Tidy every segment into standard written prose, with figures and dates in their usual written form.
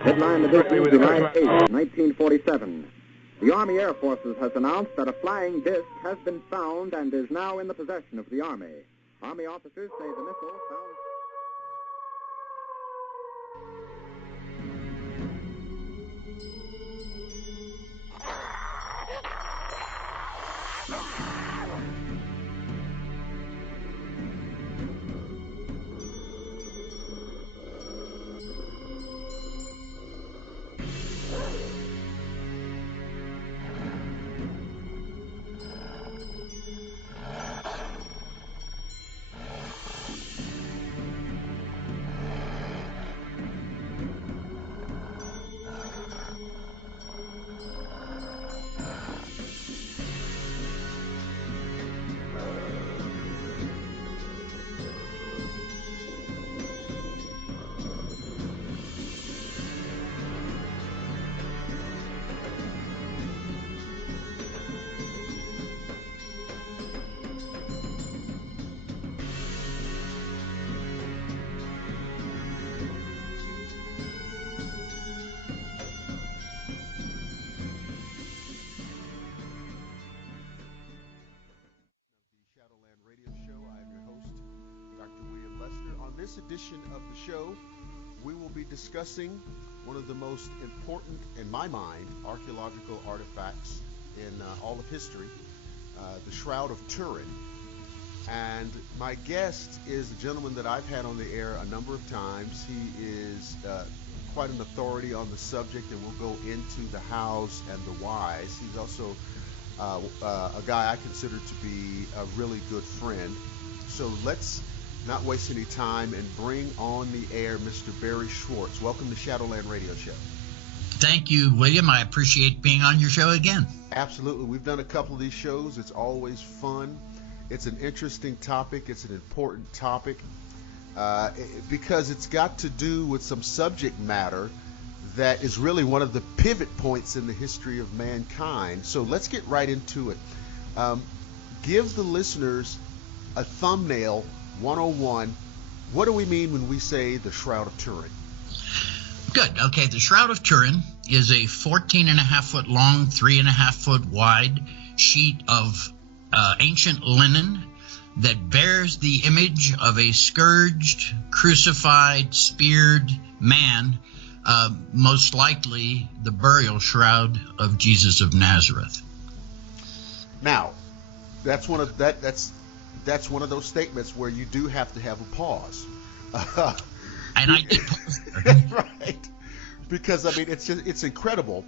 Headline edition, July 8, 1947. The Army Air Forces has announced that a flying disc has been found and is now in the possession of the Army. Army officers say the missile found... This edition of the show, we will be discussing one of the most important, in my mind, archaeological artifacts in all of history, the Shroud of Turin. And my guest is a gentleman that I've had on the air a number of times. He is quite an authority on the subject, and we'll go into the hows and the whys. He's also a guy I consider to be a really good friend. So let's not waste any time and bring on the air Mr. Barrie Schwortz. Welcome to Shadowland Radio Show. Thank you, William. I appreciate being on your show again. Absolutely. We've done a couple of these shows. It's always fun. It's an interesting topic. It's an important topic because it's got to do with some subject matter that is really one of the pivot points in the history of mankind. So let's get right into it. Give the listeners a thumbnail 101. What do we mean when we say the Shroud of Turin? Good. Okay, the Shroud of Turin is a 14.5-foot long, 3.5-foot wide sheet of ancient linen that bears the image of a scourged, crucified, speared man, most likely the burial shroud of Jesus of Nazareth. Now, that's one of those statements where you do have to have a pause. And I did pause there. Right. Because, I mean, it's incredible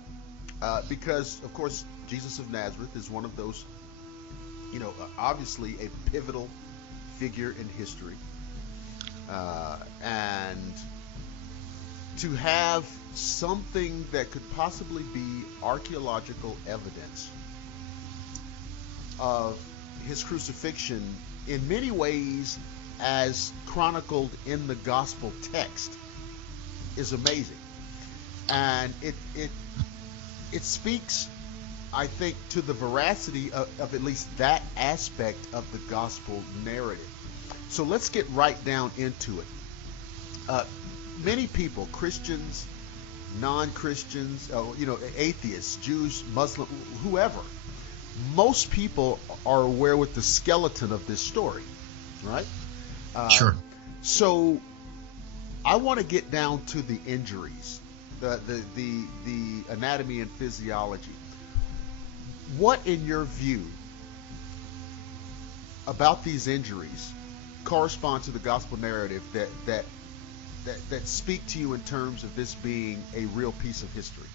because, of course, Jesus of Nazareth is one of those, obviously a pivotal figure in history. And to have something that could possibly be archaeological evidence of his crucifixion in many ways as chronicled in the gospel text is amazing. And it speaks, I think, to the veracity of at least that aspect of the gospel narrative. So let's get right down into it. Many people, Christians, non-Christians, atheists, Jews, Muslims, whoever, most people are aware with the skeleton of this story, right? Sure. So I want to get down to the injuries, the anatomy and physiology. What, in your view, about these injuries correspond to the gospel narrative that speak to you in terms of this being a real piece of history?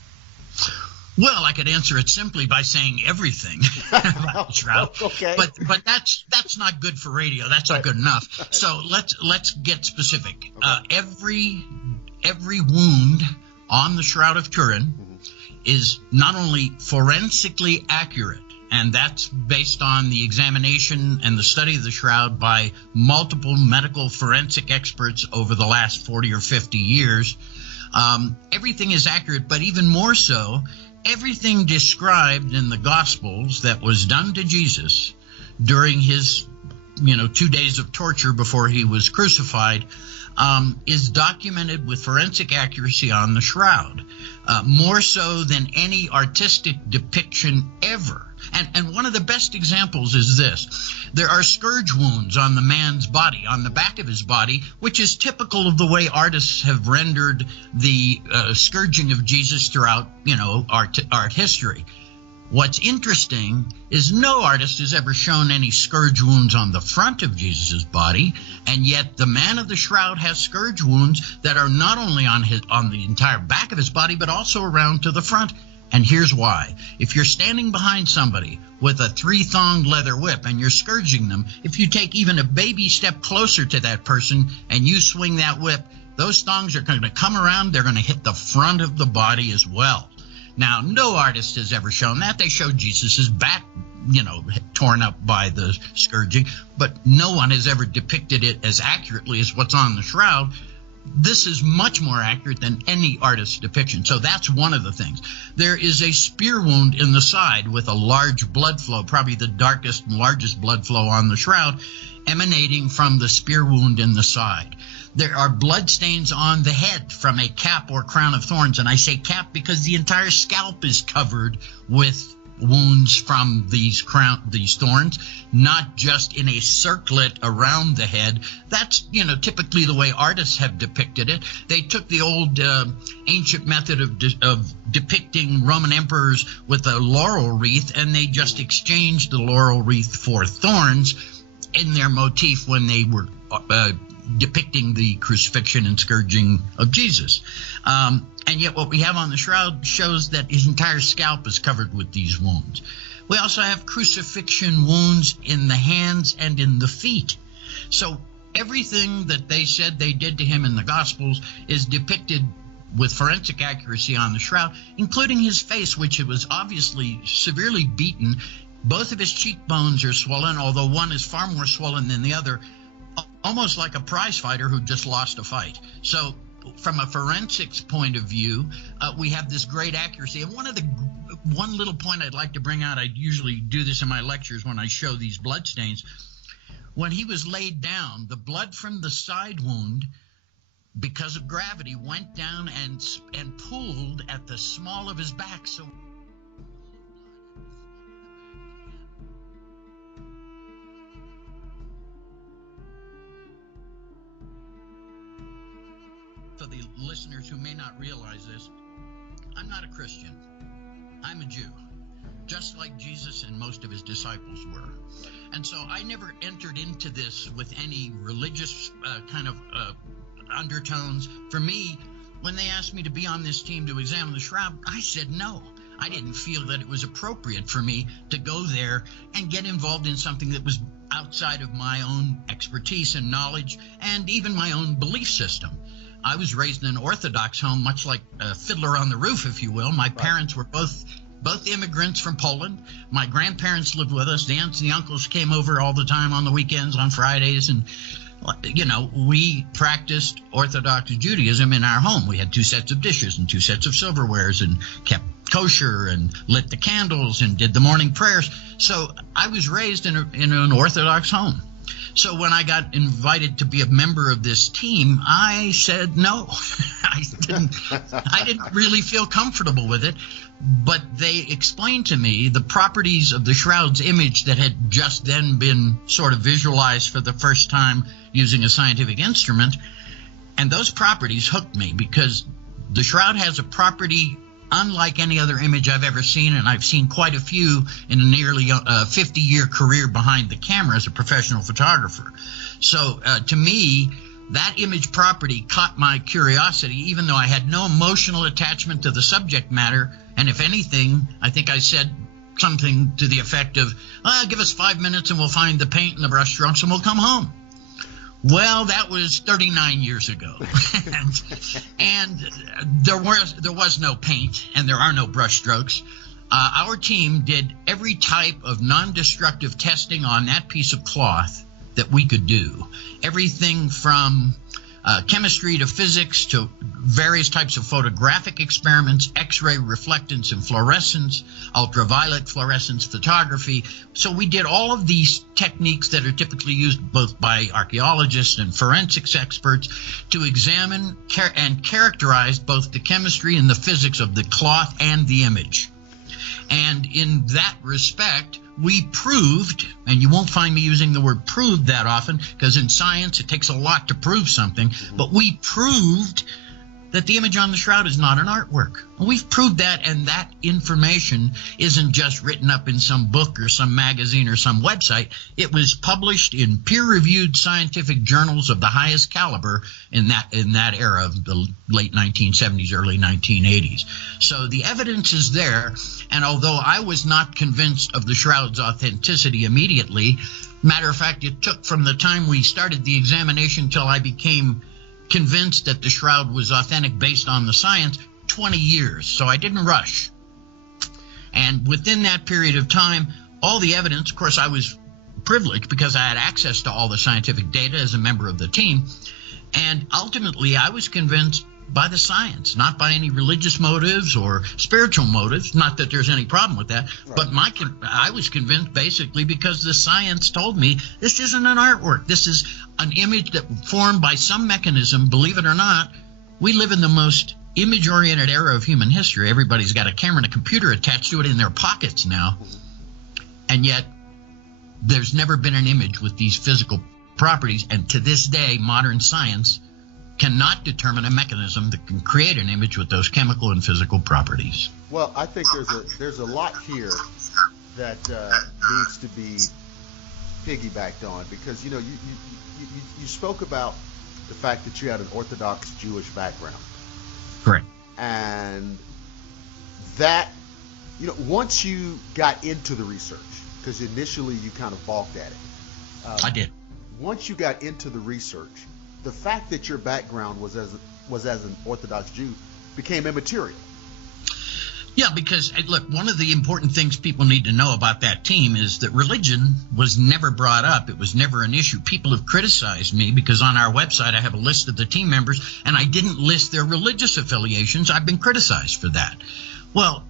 Well, I could answer it simply by saying everything about the shroud. Okay. But that's not good for radio. That's not good enough. So let's get specific. Okay. Every wound on the Shroud of Turin is not only forensically accurate, and that's based on the examination and the study of the shroud by multiple medical forensic experts over the last 40 or 50 years. Everything is accurate, but even more so, everything described in the Gospels that was done to Jesus during his 2 days of torture before he was crucified is documented with forensic accuracy on the shroud, more so than any artistic depiction ever. And one of the best examples is this. There are scourge wounds on the man's body, on the back of his body, which is typical of the way artists have rendered the scourging of Jesus throughout, art history. What's interesting is no artist has ever shown any scourge wounds on the front of Jesus' body, and yet the man of the shroud has scourge wounds that are not only on the entire back of his body, but also around to the front. And here's why. If you're standing behind somebody with a 3-thonged leather whip and you're scourging them, if you take even a baby step closer to that person and you swing that whip, those thongs are going to come around. They're going to hit the front of the body as well. Now, no artist has ever shown that. They showed Jesus' back, torn up by the scourging, but no one has ever depicted it as accurately as what's on the shroud. This is much more accurate than any artist's depiction. So that's one of the things. There is a spear wound in the side with a large blood flow, probably the darkest and largest blood flow on the shroud, emanating from the spear wound in the side. There are blood stains on the head from a cap or crown of thorns. And I say cap because the entire scalp is covered with wounds from these thorns, not just in a circlet around the head. That's, typically the way artists have depicted it. They took the old ancient method of depicting Roman emperors with a laurel wreath, and they just exchanged the laurel wreath for thorns in their motif when they were depicting the crucifixion and scourging of Jesus. And yet what we have on the shroud shows that his entire scalp is covered with these wounds. We also have crucifixion wounds in the hands and in the feet. So everything that they said they did to him in the Gospels is depicted with forensic accuracy on the shroud, including his face, which was obviously severely beaten. Both of his cheekbones are swollen, although one is far more swollen than the other, almost like a prize fighter who just lost a fight. So from a forensics point of view, we have this great accuracy. And one little point I'd like to bring out, I usually do this in my lectures when I show these blood stains. When he was laid down, the blood from the side wound, because of gravity, went down and pooled at the small of his back. So for the listeners who may not realize this, I'm not a Christian. I'm a Jew, just like Jesus and most of his disciples were. And so I never entered into this with any religious undertones. For me, when they asked me to be on this team to examine the shroud, I said no. I didn't feel that it was appropriate for me to go there and get involved in something that was outside of my own expertise and knowledge and even my own belief system. I was raised in an Orthodox home, much like a fiddler on the roof, if you will. My parents were both immigrants from Poland. My grandparents lived with us. The aunts and the uncles came over all the time on the weekends, on Fridays. And, we practiced Orthodox Judaism in our home. We had 2 sets of dishes and 2 sets of silverwares and kept kosher and lit the candles and did the morning prayers. So I was raised in an Orthodox home. So when I got invited to be a member of this team, I said no. I didn't really feel comfortable with it. But they explained to me the properties of the shroud's image that had just then been sort of visualized for the first time using a scientific instrument. And those properties hooked me because the shroud has a property unlike any other image I've ever seen, and I've seen quite a few in a nearly 50-year career behind the camera as a professional photographer. So to me, that image property caught my curiosity, even though I had no emotional attachment to the subject matter. And if anything, I think I said something to the effect of, give us 5 minutes and we'll find the paint and the brush strokes and we'll come home. Well, that was 39 years ago, and there was no paint and there are no brush strokes. Our team did every type of non-destructive testing on that piece of cloth that we could do. Everything from chemistry to physics to various types of photographic experiments, X-ray reflectance and fluorescence, ultraviolet fluorescence photography. So we did all of these techniques that are typically used both by archaeologists and forensics experts to examine and characterize both the chemistry and the physics of the cloth and the image. And in that respect, we proved, and you won't find me using the word proved that often, because in science it takes a lot to prove something, but we proved that the image on the shroud is not an artwork. We've proved that, and that information isn't just written up in some book or some magazine or some website. It was published in peer-reviewed scientific journals of the highest caliber in that era of the late 1970s, early 1980s. So the evidence is there, and although I was not convinced of the shroud's authenticity immediately, matter of fact, it took from the time we started the examination till I became convinced that the shroud was authentic based on the science, 20 years. So I didn't rush. And within that period of time, all the evidence, of course, I was privileged because I had access to all the scientific data as a member of the team. And ultimately, I was convinced by the science, not by any religious motives or spiritual motives. Not that there's any problem with that, right. But I was convinced basically because the science told me this isn't an artwork. This is an image that formed by some mechanism. Believe it or not, we live in the most image-oriented era of human history. Everybody's got a camera and a computer attached to it in their pockets now, and yet there's never been an image with these physical properties. And to this day, modern science cannot determine a mechanism that can create an image with those chemical and physical properties. Well, I think there's a lot here that needs to be piggybacked on, because you spoke about the fact that you had an Orthodox Jewish background. Correct. And that, once you got into the research, because initially you kind of balked at it. I did. Once you got into the research, the fact that your background was as an Orthodox Jew became immaterial. Yeah, because, look, one of the important things people need to know about that team is that religion was never brought up. It was never an issue. People have criticized me because on our website I have a list of the team members, and I didn't list their religious affiliations. I've been criticized for that. Well,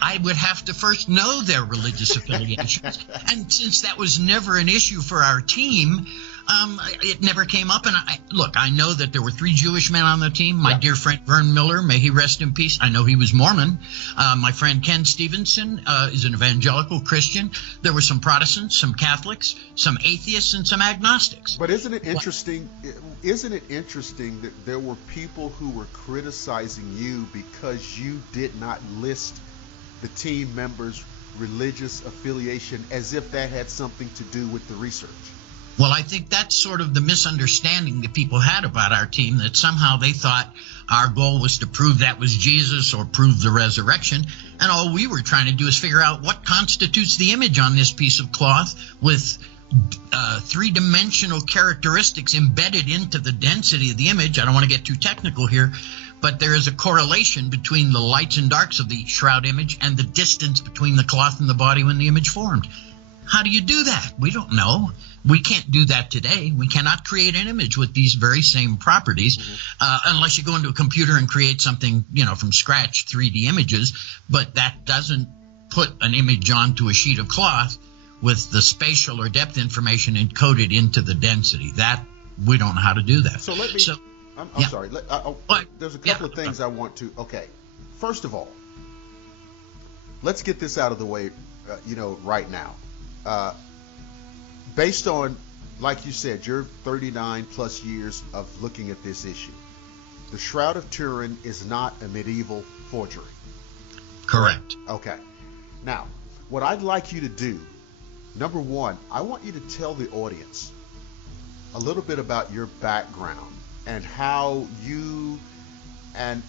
I would have to first know their religious affiliations. And since that was never an issue for our team, it never came up. And I know that there were 3 Jewish men on the team. My dear friend Vern Miller, may he rest in peace. I know he was Mormon. My friend Ken Stevenson is an evangelical Christian. There were some Protestants, some Catholics, some atheists, and some agnostics. But isn't it interesting? Isn't it interesting that there were people who were criticizing you because you did not list the team members' religious affiliation as if that had something to do with the research? Well, I think that's sort of the misunderstanding that people had about our team, that somehow they thought our goal was to prove that was Jesus or prove the resurrection, and all we were trying to do is figure out what constitutes the image on this piece of cloth with three-dimensional characteristics embedded into the density of the image. I don't want to get too technical here, but there is a correlation between the lights and darks of the shroud image and the distance between the cloth and the body when the image formed. How do you do that? We don't know. We can't do that today. We cannot create an image with these very same properties unless you go into a computer and create something, from scratch, 3D images. But that doesn't put an image onto a sheet of cloth with the spatial or depth information encoded into the density. That we don't know how to do that. So let me. I'm sorry. There's a couple of things I want to. Okay, first of all, let's get this out of the way. Right now, based on, like you said, your 39 plus years of looking at this issue, the Shroud of Turin is not a medieval forgery. Correct. Okay. Now, what I'd like you to do, number one, I want you to tell the audience a little bit about your background and how you, and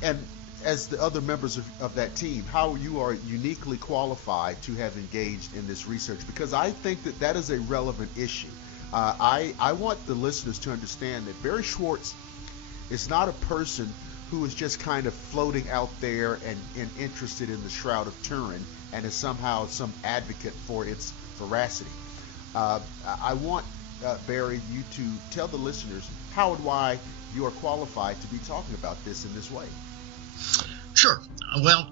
as the other members of that team, how you are uniquely qualified to have engaged in this research, because I think that is a relevant issue. I want the listeners to understand that Barrie Schwortz is not a person who is just kind of floating out there and interested in the Shroud of Turin and is somehow some advocate for its veracity. I want, Barrie, you to tell the listeners how and why you are qualified to be talking about this in this way? Sure. Well,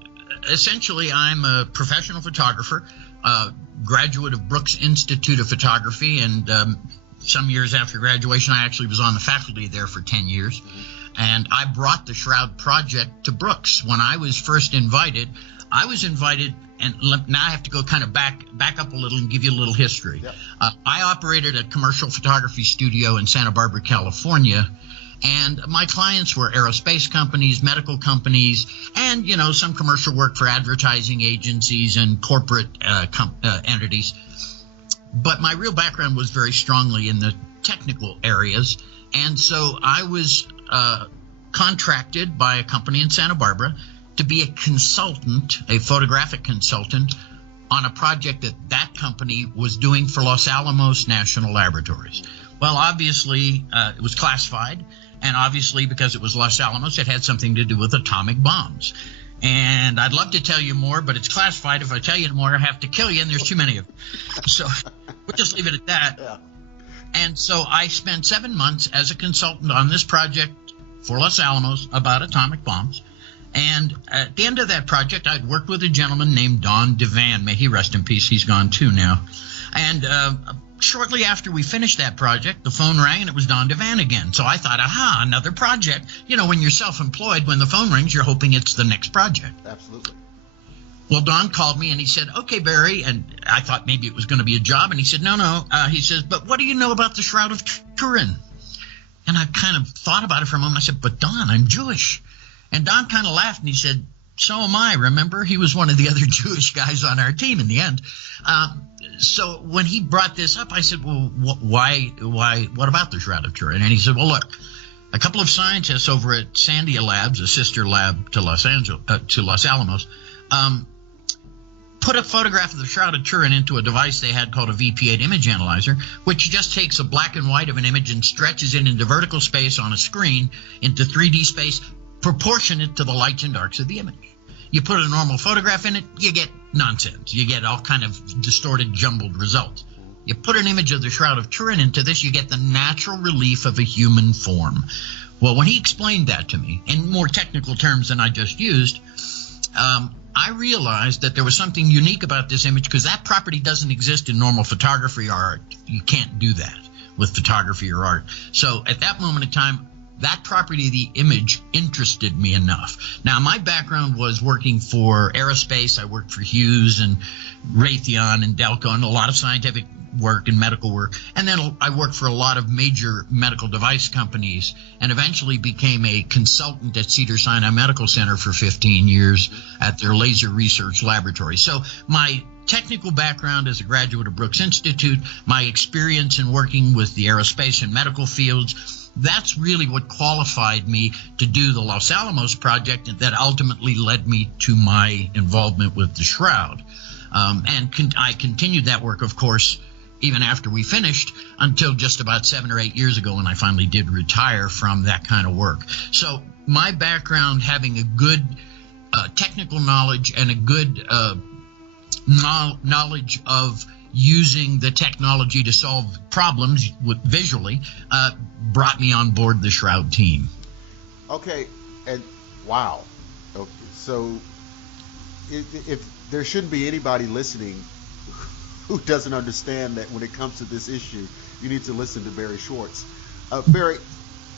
essentially, I'm a professional photographer, graduate of Brooks Institute of Photography, and some years after graduation, I actually was on the faculty there for 10 years. And I brought the Shroud project to Brooks. When I was first invited, and now I have to go kind of back up a little and give you a little history. Yep. I operated a commercial photography studio in Santa Barbara, California, and my clients were aerospace companies, medical companies, and, some commercial work for advertising agencies and corporate entities. But my real background was very strongly in the technical areas, and so I was contracted by a company in Santa Barbara to be a consultant, a photographic consultant, on a project that company was doing for Los Alamos National Laboratories. Well, obviously, it was classified, and obviously, because it was Los Alamos, it had something to do with atomic bombs. And I'd love to tell you more, but it's classified. If I tell you more, I have to kill you, and there's too many of them. So we'll just leave it at that. Yeah. And so I spent 7 months as a consultant on this project for Los Alamos about atomic bombs. And at the end of that project, I'd worked with a gentleman named Don Devan. May he rest in peace. He's gone too now. And shortly after we finished that project, the phone rang, and it was Don Devan again. So I thought, aha, another project. When you're self-employed, when the phone rings, you're hoping it's the next project. Absolutely. Well, Don called me, and he said, okay, Barrie, and I thought maybe it was going to be a job. And he said, no. He says, but what do you know about the Shroud of Turin? And I kind of thought about it for a moment. I said, but Don, I'm Jewish. And Don kind of laughed, and he said, so am I, remember? He was one of the other Jewish guys on our team in the end. So when he brought this up, I said, well, why, what about the Shroud of Turin? And he said, well, look, a couple of scientists over at Sandia Labs, a sister lab to Los Alamos, put a photograph of the Shroud of Turin into a device they had called a VP8 image analyzer, which just takes a black and white of an image and stretches it into vertical space on a screen into 3D space, proportionate to the lights and darks of the image. You put a normal photograph in it, you get nonsense. You get all kind of distorted, jumbled results. You put an image of the Shroud of Turin into this, you get the natural relief of a human form. Well, when he explained that to me in more technical terms than I just used, I realized that there was something unique about this image because that property doesn't exist in normal photography or art. You can't do that with photography or art. So at that moment in time, that property of the image interested me enough. Now, my background was working for aerospace. I worked for Hughes and Raytheon and Delco and a lot of scientific work and medical work. And then I worked for a lot of major medical device companies and eventually became a consultant at Cedars-Sinai Medical Center for 15 years at their laser research laboratory. So my technical background as a graduate of Brooks Institute, my experience in working with the aerospace and medical fields, that's really what qualified me to do the Los Alamos project, and that ultimately led me to my involvement with the Shroud. I continued that work, of course, even after we finished, until just about 7 or 8 years ago when I finally did retire from that kind of work. So my background, having a good technical knowledge and a good knowledge of using the technology to solve problems visually, brought me on board the Shroud team. Okay, and wow. Okay, so if there shouldn't be anybody listening who doesn't understand that when it comes to this issue, you need to listen to Barrie Schwortz. Barrie.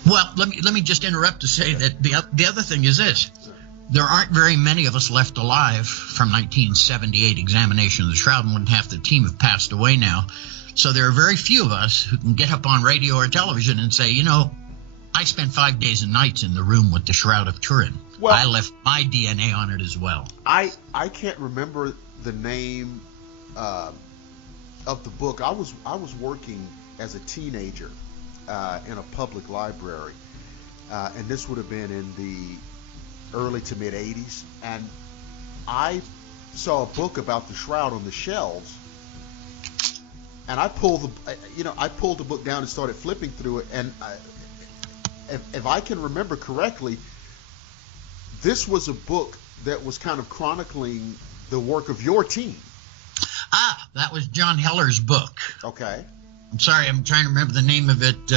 Well, let me just interrupt to say that the other thing is this. There aren't very many of us left alive from 1978 examination of the Shroud, and more than half the team have passed away now. So there are very few of us who can get up on radio or television and say, I spent 5 days and nights in the room with the Shroud of Turin. Well, I left my DNA on it as well. I can't remember the name of the book. I was working as a teenager in a public library, and this would have been in the early to mid 80s, and I saw a book about the Shroud on the shelves, and I pulled the book down and started flipping through it, and if I can remember correctly, this was a book that was kind of chronicling the work of your team. That was John Heller's book. Okay. I'm sorry, I'm trying to remember the name of it.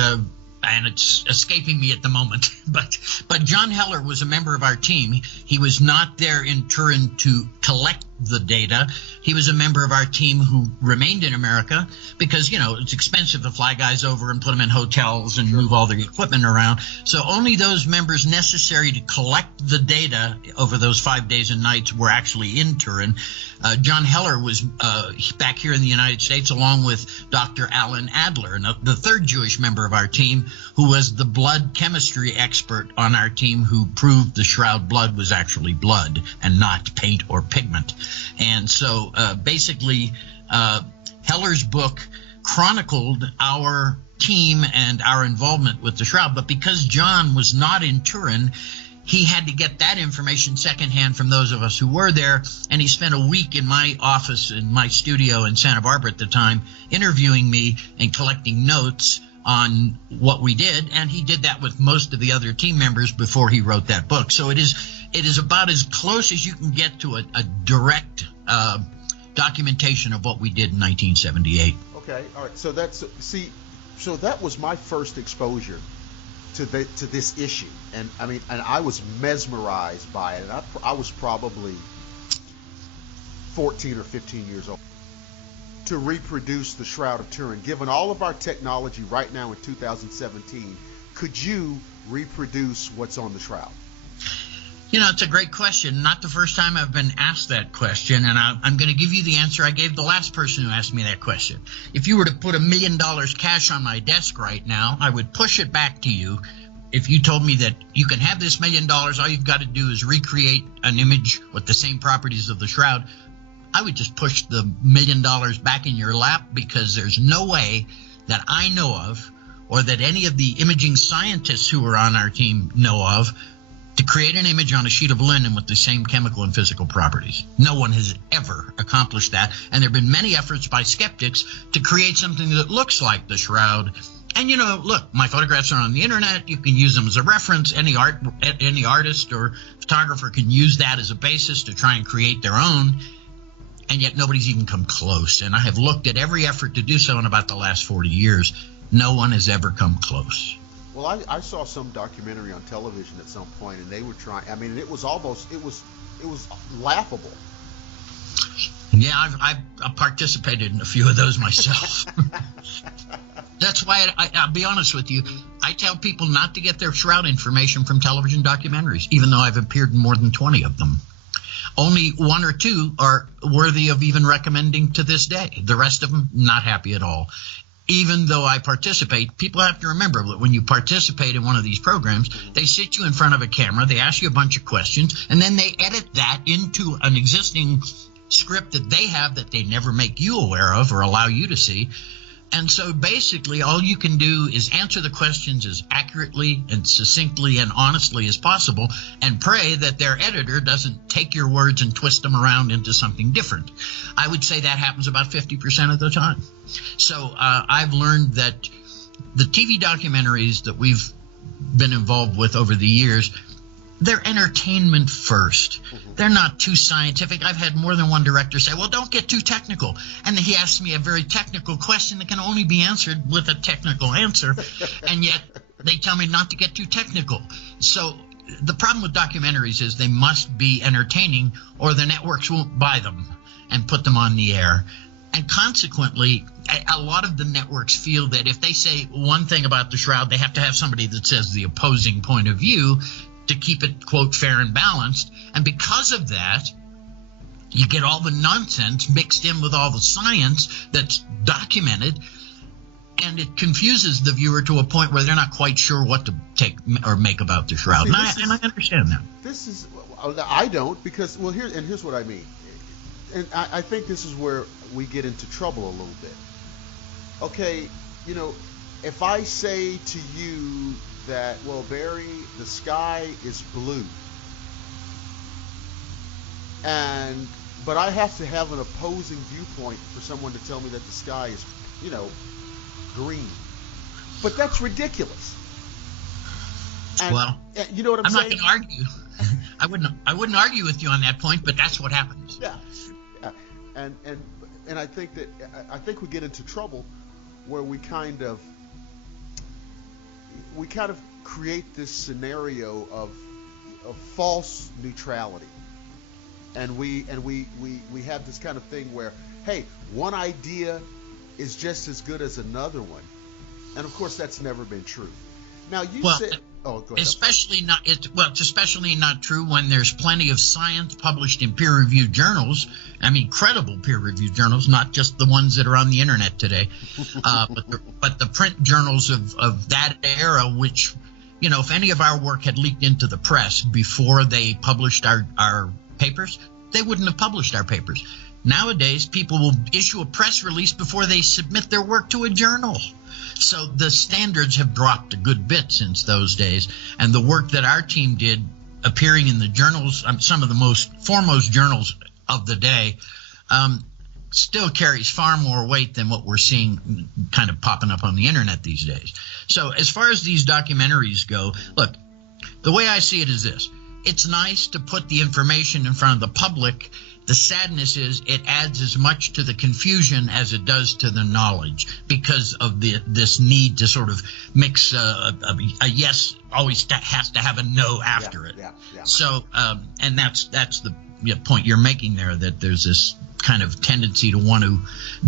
and it's escaping me at the moment. But John Heller was a member of our team. He was not there in Turin to collect the data. He was a member of our team who remained in America because, it's expensive to fly guys over and put them in hotels and move all their equipment around. So only those members necessary to collect the data over those 5 days and nights were actually in Turin. John Heller was back here in the United States along with Dr. Alan Adler, the third Jewish member of our team, who was the blood chemistry expert on our team who proved the shroud blood was actually blood and not paint or pigment. And so basically Heller's book chronicled our team and our involvement with the shroud. But because John was not in Turin, he had to get that information secondhand from those of us who were there, and he spent a week in my office, in my studio in Santa Barbara at the time, interviewing me and collecting notes on what we did, and he did that with most of the other team members before he wrote that book. So it is about as close as you can get to a direct documentation of what we did in 1978. Okay, all right. So that was my first exposure to this issue, and I was mesmerized by it. And I was probably 14 or 15 years old. To reproduce the Shroud of Turin, given all of our technology right now in 2017, could you reproduce what's on the shroud? It's a great question. Not the first time I've been asked that question, and I'm going to give you the answer I gave the last person who asked me that question. If you were to put $1 million cash on my desk right now, I would push it back to you. If you told me that you can have this $1 million, all you've got to do is recreate an image with the same properties of the shroud, I would just push the $1 million back in your lap, because there's no way that I know of, or that any of the imaging scientists who are on our team know of, to create an image on a sheet of linen with the same chemical and physical properties. No one has ever accomplished that, and there have been many efforts by skeptics to create something that looks like the shroud. And look, my photographs are on the internet. You can use them as a reference. Any artist or photographer can use that as a basis to try and create their own. And yet nobody's even come close. And I have looked at every effort to do so in about the last 40 years. No one has ever come close. Well, I saw some documentary on television at some point, and they were trying. It was almost, it was laughable. Yeah, I've participated in a few of those myself. That's why I'll be honest with you. I tell people not to get their shroud information from television documentaries, even though I've appeared in more than 20 of them. Only 1 or 2 are worthy of even recommending to this day. The rest of them, not happy at all. Even though I participate, people have to remember that when you participate in one of these programs, they sit you in front of a camera, they ask you a bunch of questions, and then they edit that into an existing script that they have that they never make you aware of or allow you to see. And so basically all you can do is answer the questions as accurately and succinctly and honestly as possible, and pray that their editor doesn't take your words and twist them around into something different. I would say that happens about 50% of the time. So I've learned that the TV documentaries that we've been involved with over the years, they're entertainment first. They're not too scientific. I've had more than one director say, well, don't get too technical. And he asked me a very technical question that can only be answered with a technical answer. And yet they tell me not to get too technical. So the problem with documentaries is they must be entertaining, or the networks won't buy them and put them on the air. And consequently, a lot of the networks feel that if they say one thing about the shroud, they have to have somebody that says the opposing point of view to keep it, quote, fair and balanced. And because of that, you get all the nonsense mixed in with all the science that's documented, and it confuses the viewer to a point where they're not quite sure what to take or make about the shroud. And I understand that. I don't, because, well, here's what I mean. And I think this is where we get into trouble a little bit. Okay, if I say to you that, well, Barrie, the sky is blue, but I have to have an opposing viewpoint for someone to tell me that the sky is, green. But that's ridiculous. And, well, you know what I'm saying? not going to argue. I wouldn't argue with you on that point, but that's what happens. Yeah. And I think we get into trouble where we kind of, we kind of create this scenario of false neutrality, and we have this kind of thing where, hey, one idea is just as good as another one, and of course that's never been true. Now you said, oh, go ahead. It's especially not true when there's plenty of science published in peer-reviewed journals. I mean, credible peer-reviewed journals, not just the ones that are on the internet today, but the print journals of that era, which, you know, if any of our work had leaked into the press before they published our papers, they wouldn't have published our papers. Nowadays, people will issue a press release before they submit their work to a journal. So the standards have dropped a good bit since those days, and the work that our team did appearing in the journals, some of the most foremost journals of the day, still carries far more weight than what we're seeing kind of popping up on the internet these days. So as far as these documentaries go, look, the way I see it is this. It's nice to put the information in front of the public. The sadness is it adds as much to the confusion as it does to the knowledge, because of this need to sort of mix a yes always has to have a no after it. Yeah. So and that's the point you're making there, that there's this kind of tendency to want to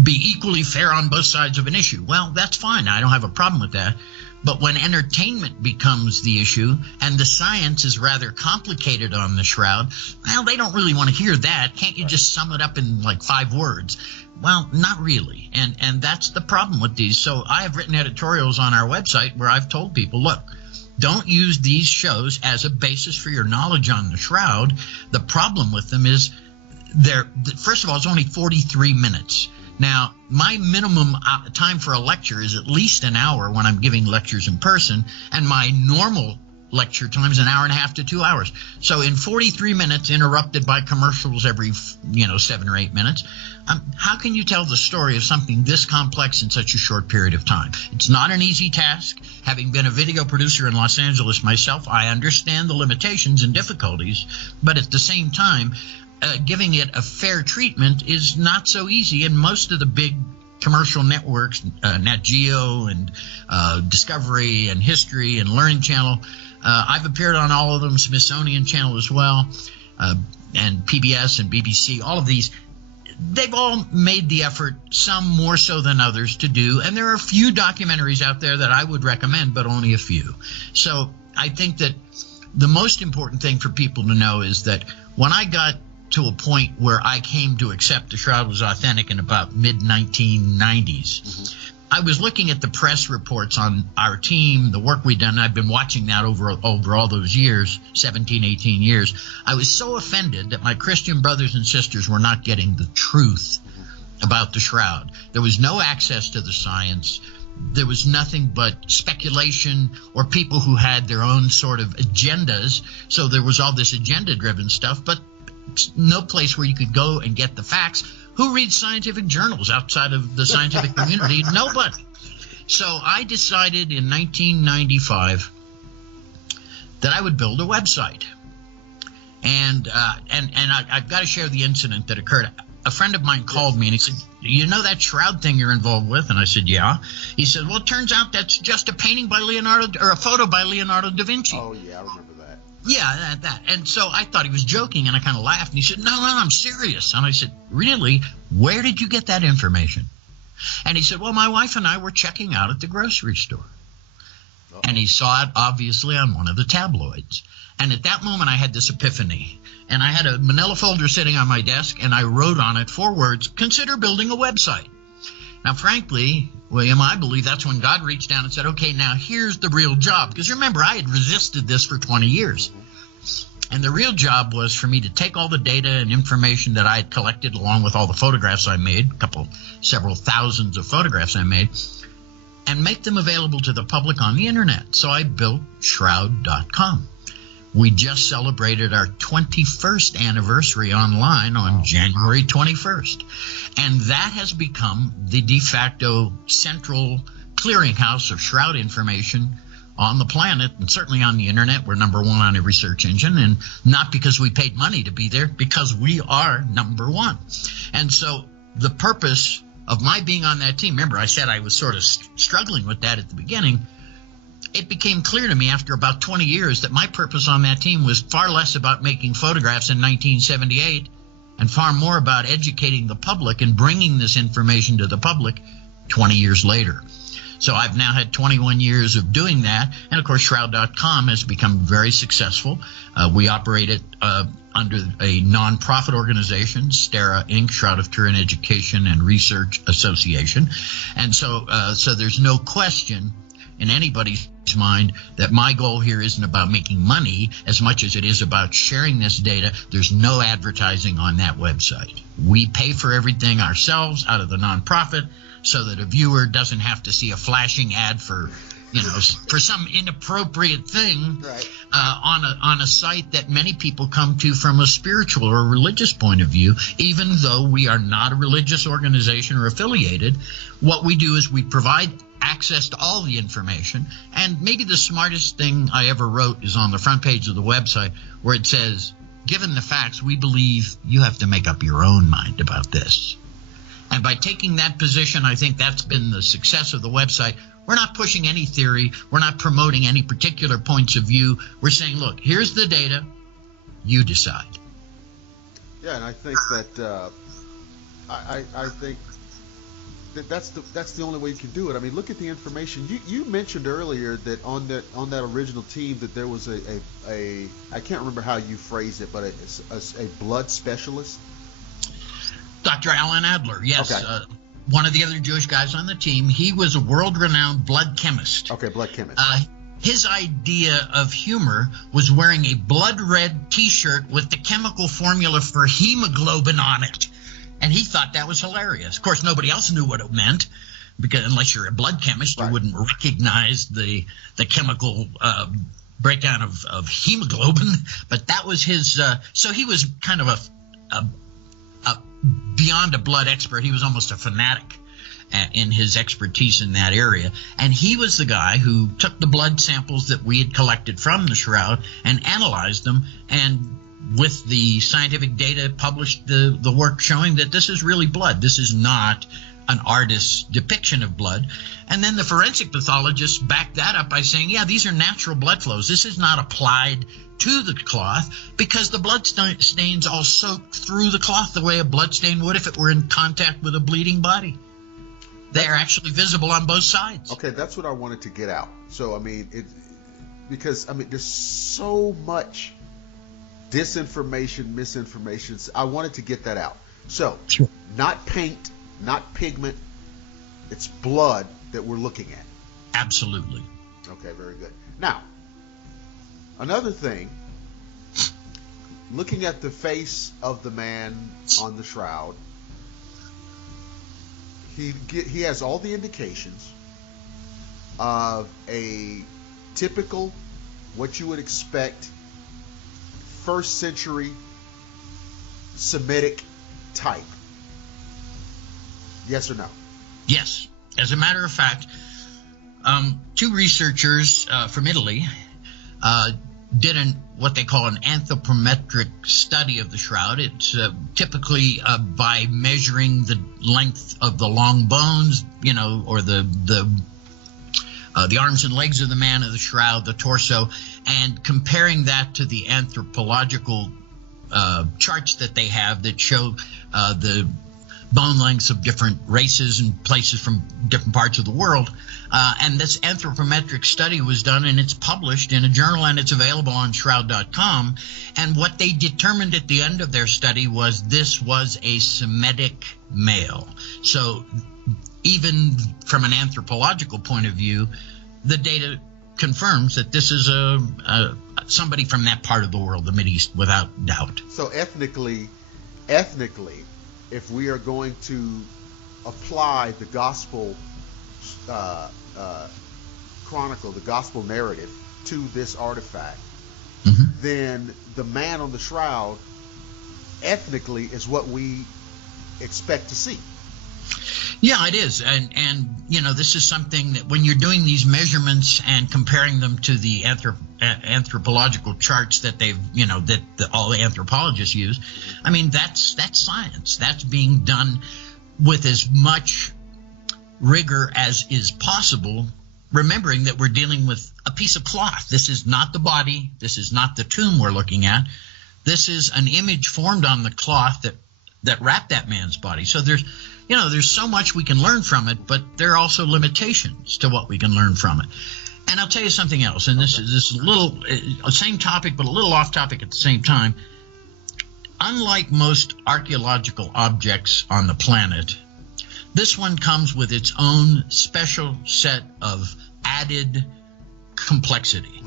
be equally fair on both sides of an issue. Well, that's fine. I don't have a problem with that. But when entertainment becomes the issue and the science is rather complicated on the Shroud, well, they don't really want to hear that. Can't you just sum it up in like 5 words? Well, not really. And that's the problem with these. So I have written editorials on our website where I've told people, look, don't use these shows as a basis for your knowledge on the Shroud. The problem with them is first of all, it's only 43 minutes. Now, my minimum time for a lecture is at least an hour when I'm giving lectures in person, and my normal lecture time is an hour and a half to 2 hours. So in 43 minutes, interrupted by commercials every 7 or 8 minutes, how can you tell the story of something this complex in such a short period of time? It's not an easy task. Having been a video producer in Los Angeles myself, I understand the limitations and difficulties, but at the same time, giving it a fair treatment is not so easy, and most of the big commercial networks, Nat Geo and Discovery and History and Learning Channel, I've appeared on all of them, Smithsonian Channel as well, and PBS and BBC, all of these, they've all made the effort, some more so than others, to do, and there are a few documentaries out there that I would recommend, but only a few. So I think that the most important thing for people to know is that when I got to a point where I came to accept the Shroud was authentic in about mid-1990s, I was looking at the press reports on our team, the work we'd done. I've been watching that over all those years, 17, 18 years. I was so offended that my Christian brothers and sisters were not getting the truth about the Shroud. There was no access to the science. There was nothing but speculation or people who had their own sort of agendas. So there was all this agenda-driven stuff, but no place where you could go and get the facts. Who reads scientific journals outside of the scientific community? Nobody. So I decided in 1995 that I would build a website. And I've got to share the incident that occurred. A friend of mine called me and he said, you know that Shroud thing you're involved with? And I said, yeah. He said, well, it turns out that's just a painting by Leonardo, or a photo by Leonardo da Vinci. Oh, yeah, I remember that. Yeah, that. And so I thought he was joking, and I kind of laughed. And he said, no, I'm serious. And I said, really? Where did you get that information? And he said, well, my wife and I were checking out at the grocery store. Uh-oh. And he saw it, obviously, on one of the tabloids. And at that moment, I had this epiphany. And I had a manila folder sitting on my desk, and I wrote on it 4 words, consider building a website. Now, frankly, William, I believe that's when God reached down and said, okay, now here's the real job. Because remember, I had resisted this for 20 years. And the real job was for me to take all the data and information that I had collected along with all the photographs I made, several thousands of photographs I made, and make them available to the public on the internet. So I built Shroud.com. We just celebrated our 21st anniversary online on January 21st. And that has become the de facto central clearinghouse of Shroud information on the planet, and certainly on the internet. We're number 1 on every search engine, and not because we paid money to be there, because we are number 1. And so the purpose of my being on that team, remember I said I was sort of struggling with that at the beginning, it became clear to me after about 20 years that my purpose on that team was far less about making photographs in 1978 and far more about educating the public and bringing this information to the public 20 years later. So I've now had 21 years of doing that. And, of course, Shroud.com has become very successful. We operate it under a nonprofit organization, STERA Inc., Shroud of Turin Education and Research Association. And so there's no question in anybody's mind that my goal here isn't about making money as much as it is about sharing this data. There's no advertising on that website. We pay for everything ourselves out of the nonprofit, so that a viewer doesn't have to see a flashing ad for some inappropriate thing on a site that many people come to from a spiritual or religious point of view. Even though we are not a religious organization or affiliated, what we do is we provide access to all the information. And maybe the smartest thing I ever wrote is on the front page of the website, where it says, given the facts, we believe you have to make up your own mind about this. And by taking that position, I think that's been the success of the website. We're not pushing any theory. We're not promoting any particular points of view. We're saying, look, here's the data. You decide. Yeah, and I think that I think that that's the only way you can do it. I mean, look at the information. You mentioned earlier that on that original team that there was a I can't remember how you phrased it, but a blood specialist. Dr. Alan Adler, yes. Okay. One of the other Jewish guys on the team. He was a world-renowned blood chemist. Okay, blood chemist. His idea of humor was wearing a blood-red T-shirt with the chemical formula for hemoglobin on it. And he thought that was hilarious. Of course, nobody else knew what it meant, because unless you're a blood chemist, you wouldn't recognize the chemical breakdown of hemoglobin. But that was his so he was kind of a beyond a blood expert. He was almost a fanatic in his expertise in that area. And he was the guy who took the blood samples that we had collected from the Shroud and analyzed them, and with the scientific data published the work showing that this is really blood. This is not an artist's depiction of blood. And then the forensic pathologists backed that up by saying, yeah, these are natural blood flows. This is not applied to the cloth, because the blood stains all soak through the cloth the way a blood stain would if it were in contact with a bleeding body. They are actually visible on both sides. Okay, that's what I wanted to get out. So, I mean, because there's so much disinformation, misinformation. I wanted to get that out. So, sure. Not paint, not pigment, it's blood that we're looking at. Absolutely. Okay, very good. Now, another thing, looking at the face of the man on the Shroud, he has all the indications of a typical, what you would expect, first century Semitic type. Yes or no? Yes. As a matter of fact, two researchers from Italy did what they call an anthropometric study of the Shroud. It's typically by measuring the length of the long bones, or the arms and legs of the man of the Shroud, the torso, and comparing that to the anthropological charts that they have that show the bone lengths of different races and places from different parts of the world. And this anthropometric study was done, and it's published in a journal, and it's available on Shroud.com. And what they determined at the end of their study was this was a Semitic male. So even from an anthropological point of view, the data confirms that this is somebody from that part of the world, the Mideast, without doubt. So ethnically, if we are going to apply the gospel chronicle, the gospel narrative to this artifact, then the man on the Shroud ethnically is what we expect to see. Yeah, it is. And this is something that when you're doing these measurements and comparing them to the anthropological charts that they've, that all the anthropologists use, I mean, that's science. That's being done with as much rigor as is possible remembering that we're dealing with a piece of cloth. This is not the body. This is not the tomb we're looking at. This is an image formed on the cloth that wrapped that man's body. So there's so much we can learn from it, but there are also limitations to what we can learn from it. And I'll tell you something else, and this is a little same topic, but a little off topic at the same time. Unlike most archaeological objects on the planet, this one comes with its own special set of added complexity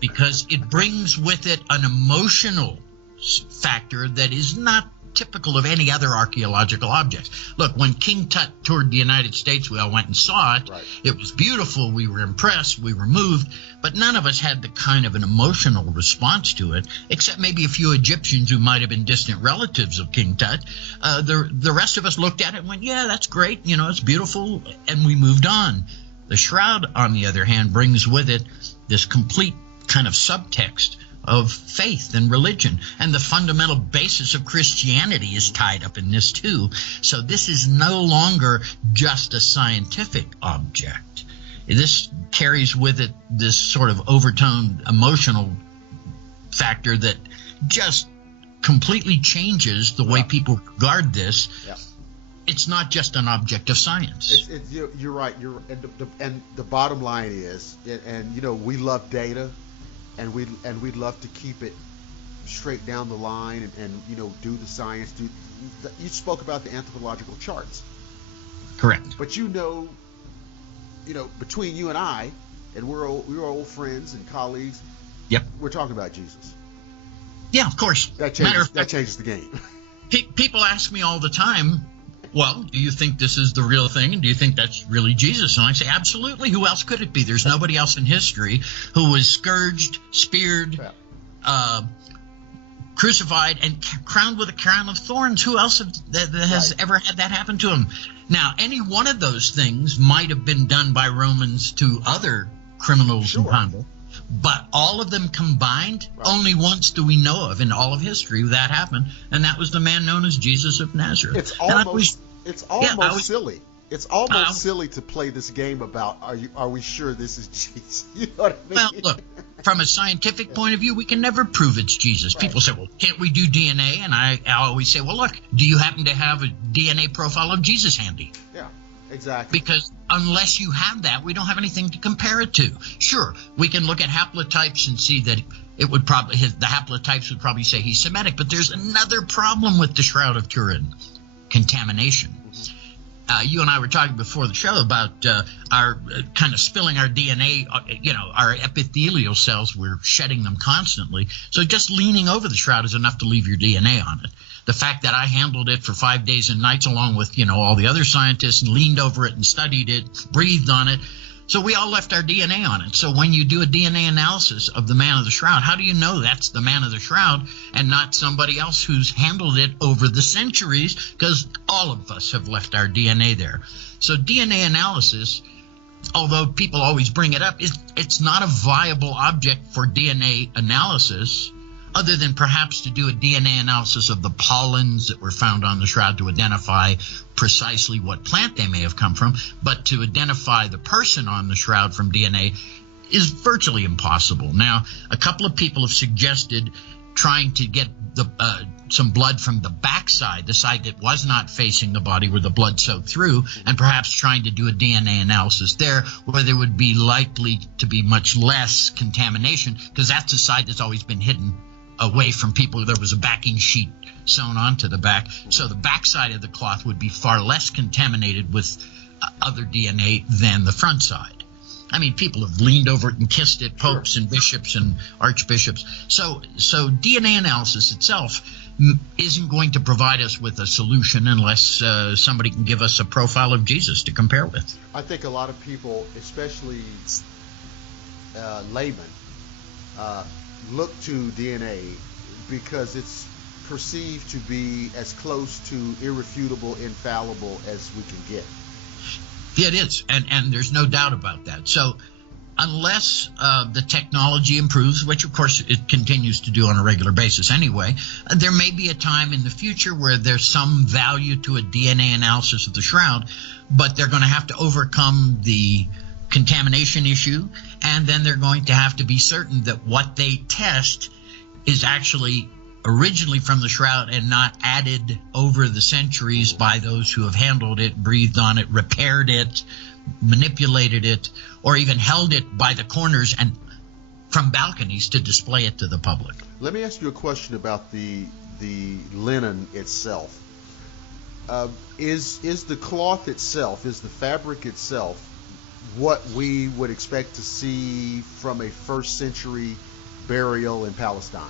because it brings with it an emotional factor that is not typical of any other archaeological objects. Look, when King Tut toured the United States, we all went and saw it. Right. It was beautiful. We were impressed. We were moved. But none of us had the kind of an emotional response to it, except maybe a few Egyptians who might have been distant relatives of King Tut. The rest of us looked at it and went, yeah, that's great. It's beautiful. And we moved on. The shroud, on the other hand, brings with it this complete kind of subtext of faith and religion, and the fundamental basis of Christianity is tied up in this too. So this is no longer just a scientific object. This carries with it this sort of overtoned emotional factor that just completely changes the way people regard this. Yeah. It's not just an object of science. You're right. And the bottom line is, we love data. And we'd love to keep it straight down the line and do the science. You spoke about the anthropological charts. Correct. But between you and I, and we're old friends and colleagues. Yep. We're talking about Jesus. Yeah, of course. That changes the game. People ask me all the time, well, do you think this is the real thing? And do you think that's really Jesus? And I say, absolutely. Who else could it be? There's nobody else in history who was scourged, speared, crucified, and crowned with a crown of thorns. Who else has ever had that happen to him? Now, any one of those things might have been done by Romans to other criminals in Congo. But all of them combined, only once do we know of in all of history that happened, and that was the man known as Jesus of Nazareth. It's almost silly. It's almost silly to play this game about are we sure this is Jesus? You know what I mean? Well, look, from a scientific point of view, we can never prove it's Jesus. Right. People say, well, can't we do DNA? And I always say, well, look, do you happen to have a DNA profile of Jesus handy? Yeah. Exactly. Because unless you have that, we don't have anything to compare it to. Sure, we can look at haplotypes and see that it would probably the haplotypes would probably say he's Semitic. But there's another problem with the Shroud of Turin: contamination. You and I were talking before the show about our kind of spilling our DNA. Our epithelial cells, we're shedding them constantly. So just leaning over the shroud is enough to leave your DNA on it. The fact that I handled it for 5 days and nights along with, all the other scientists and leaned over it and studied it, breathed on it. So we all left our DNA on it. So when you do a DNA analysis of the man of the shroud, how do you know that's the man of the shroud and not somebody else who's handled it over the centuries? Because all of us have left our DNA there. So DNA analysis, although people always bring it up, it's not a viable object for DNA analysis, other than perhaps to do a DNA analysis of the pollens that were found on the shroud to identify precisely what plant they may have come from. But to identify the person on the shroud from DNA is virtually impossible. Now, a couple of people have suggested trying to get some blood from the backside, the side that was not facing the body where the blood soaked through, and perhaps trying to do a DNA analysis there where there would be likely to be much less contamination, because that's the side that's always been hidden away from people. There was a backing sheet sewn onto the back, so the backside of the cloth would be far less contaminated with other DNA than the front side. I mean, people have leaned over it and kissed it, popes and bishops and archbishops. So DNA analysis itself isn't going to provide us with a solution unless somebody can give us a profile of Jesus to compare with. I think a lot of people, especially laymen, look to DNA because it's perceived to be as close to irrefutable, infallible as we can get. Yeah, it is, and there's no doubt about that. So unless the technology improves, which of course it continues to do on a regular basis anyway, there may be a time in the future where there's some value to a DNA analysis of the shroud, but they're going to have to overcome the contamination issue, and then they're going to have to be certain that what they test is actually originally from the shroud and not added over the centuries by those who have handled it, breathed on it, repaired it, manipulated it, or even held it by the corners and from balconies to display it to the public. Let me ask you a question about the linen itself. Is the cloth itself, is the fabric itself, what we would expect to see from a first century burial in Palestine?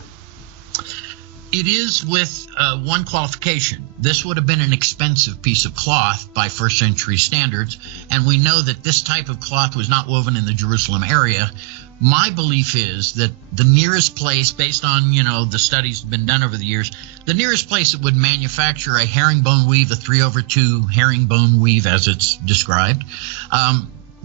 It is, with one qualification. This would have been an expensive piece of cloth by first century standards, and we know that this type of cloth was not woven in the Jerusalem area. My belief is that the nearest place, based on, the studies been done over the years, the nearest place that would manufacture a herringbone weave, a 3/2 herringbone weave as it's described,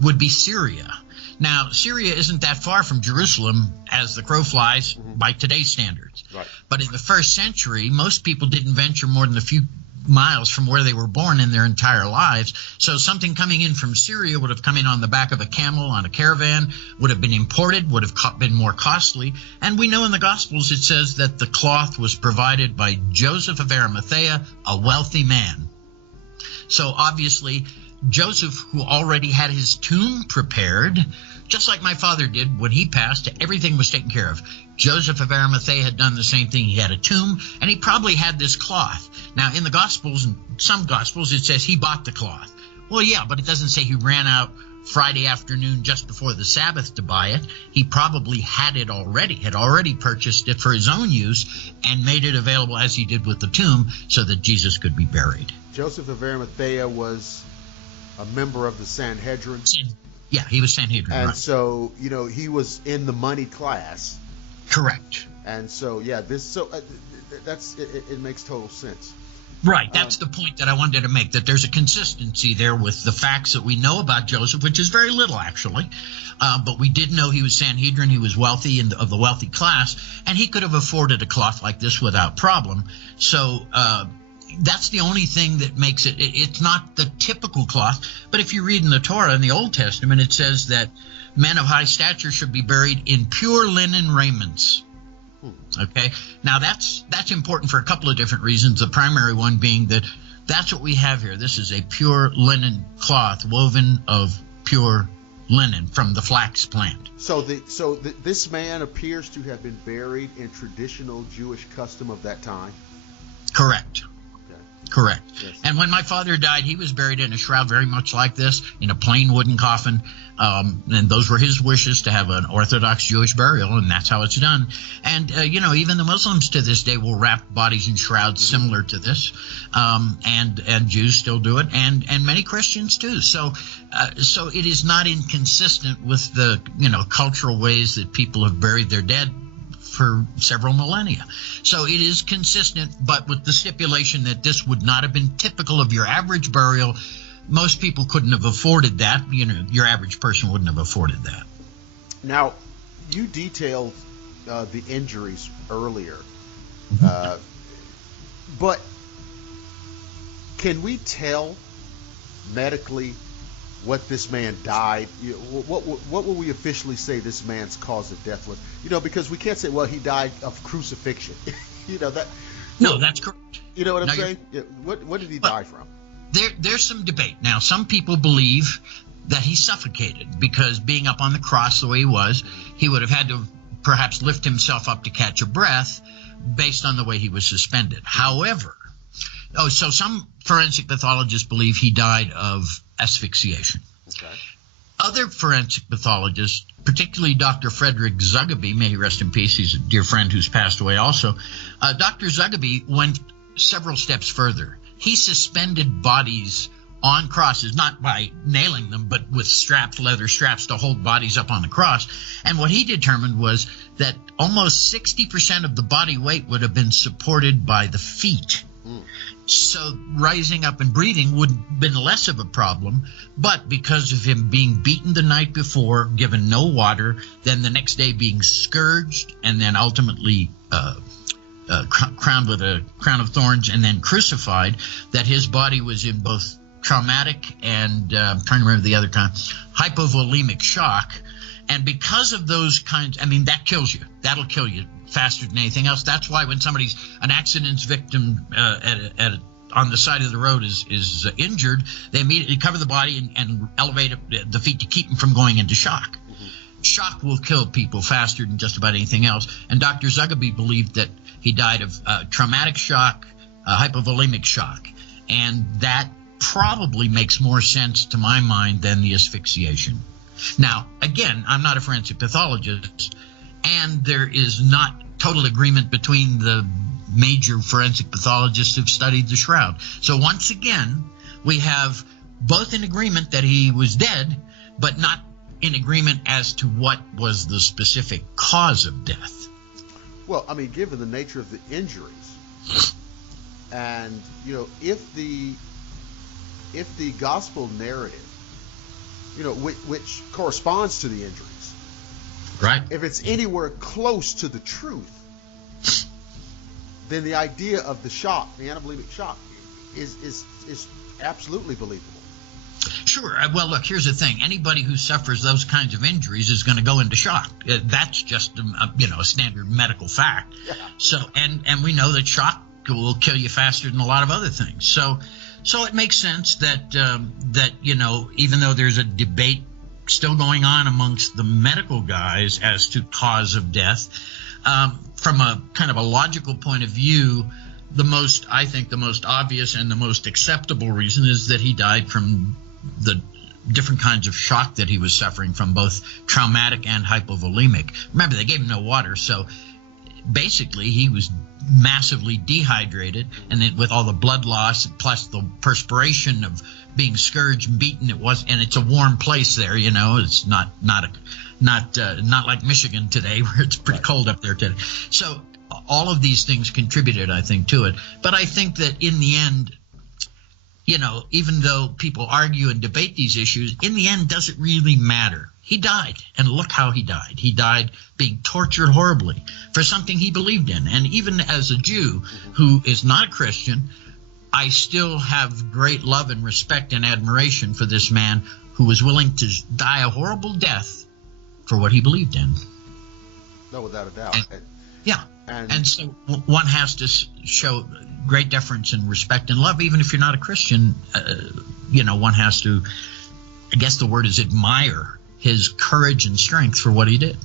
would be Syria. Now, Syria isn't that far from Jerusalem as the crow flies by today's standards. Right. But in the first century, most people didn't venture more than a few miles from where they were born in their entire lives. So something coming in from Syria would have come in on the back of a camel on a caravan, would have been imported, would have been more costly. And we know in the Gospels it says that the cloth was provided by Joseph of Arimathea, a wealthy man. So obviously Joseph, who already had his tomb prepared, just like my father did when he passed, everything was taken care of. Joseph of Arimathea had done the same thing. He had a tomb, and he probably had this cloth. Now, in the Gospels, and some Gospels, it says he bought the cloth. Well, yeah, but it doesn't say he ran out Friday afternoon just before the Sabbath to buy it. He probably had it already, had already purchased it for his own use and made it available as he did with the tomb so that Jesus could be buried. Joseph of Arimathea was a member of the Sanhedrin. Yeah, he was Sanhedrin. And right. so, he was in the money class. Correct. And so, yeah, it makes total sense. Right. That's the point that I wanted to make, that there's a consistency there with the facts that we know about Joseph, which is very little, actually. But we did know he was Sanhedrin. He was wealthy and of the wealthy class, and he could have afforded a cloth like this without problem. So that's the only thing that makes it. It's not the typical cloth. But if you read in the Torah in the Old Testament, it says that men of high stature should be buried in pure linen raiments. Okay. Now that's important for a couple of different reasons. The primary one being that that's what we have here. This is a pure linen cloth woven of pure linen from the flax plant. So this man appears to have been buried in traditional Jewish custom of that time. Correct. Correct. Yes. And when my father died, he was buried in a shroud very much like this, in a plain wooden coffin. And those were his wishes, to have an Orthodox Jewish burial, and that's how it's done. And, even the Muslims to this day will wrap bodies in shrouds similar to this. And Jews still do it, and many Christians too. So it is not inconsistent with the, cultural ways that people have buried their dead for several millennia. So it is consistent, but with the stipulation that this would not have been typical of your average burial. Most people couldn't have afforded that. Your average person wouldn't have afforded that. Now, you detailed the injuries earlier, but can we tell medically what this man died? What will we officially say this man's cause of death was? Because we can't say, well, he died of crucifixion. That. No, that's correct. You know what I'm saying? What did he die from? There's some debate. Now, some people believe that he suffocated because being up on the cross the way he was, he would have had to perhaps lift himself up to catch a breath based on the way he was suspended. However, so some forensic pathologists believe he died of asphyxiation. Okay. Other forensic pathologists, particularly Dr. Frederick Zugaby, may he rest in peace, he's a dear friend who's passed away also, Dr. Zugaby went several steps further. He suspended bodies on crosses, not by nailing them, but with straps, leather straps to hold bodies up on the cross. And what he determined was that almost 60% of the body weight would have been supported by the feet. So rising up and breathing would have been less of a problem, but because of him being beaten the night before, given no water, then the next day being scourged, and then ultimately crowned with a crown of thorns and then crucified, that his body was in both traumatic and I'm trying to remember the other kind, hypovolemic shock. And because of those kinds, I mean, that kills you. That'll kill you faster than anything else. That's why when somebody's an accident's victim on the side of the road is injured, they immediately cover the body and elevate the feet to keep them from going into shock. Mm-hmm. Shock will kill people faster than just about anything else. And Dr. Zugabe believed that he died of traumatic shock, hypovolemic shock. And that probably makes more sense to my mind than the asphyxiation. Now, again, I'm not a forensic pathologist, and there is not total agreement between the major forensic pathologists who've studied the shroud. So once again, we have both in agreement that he was dead, but not in agreement as to what was the specific cause of death. Well, I mean, given the nature of the injuries, and, you know, if the gospel narrative, you know, which corresponds to the injuries, right? If it's anywhere close to the truth, then the idea of the shock, the anavolemic shock, is absolutely believable. Sure. Well, look, here's the thing. Anybody who suffers those kinds of injuries is going to go into shock. That's just a standard medical fact. Yeah. So, and we know that shock will kill you faster than a lot of other things. So it makes sense that even though there's a debate still going on amongst the medical guys as to cause of death, from a kind of a logical point of view, the most obvious and the most acceptable reason is that he died from the different kinds of shock that he was suffering from, both traumatic and hypovolemic. Remember, they gave him no water, so basically he was massively dehydrated, and then with all the blood loss plus the perspiration of being scourged and beaten, and it's a warm place there, you know. It's not like Michigan today, where it's pretty cold up there today. So all of these things contributed, I think, to it. But I think that in the end, you know, even though people argue and debate these issues, in the end, does it really matter? He died, and look how he died. He died being tortured horribly for something he believed in. And even as a Jew who is not a Christian, I still have great love and respect and admiration for this man who was willing to die a horrible death for what he believed in. No, without a doubt. And so one has to show great deference and respect and love, even if you're not a Christian. One has to, I guess the word is admire his courage and strength for what he did.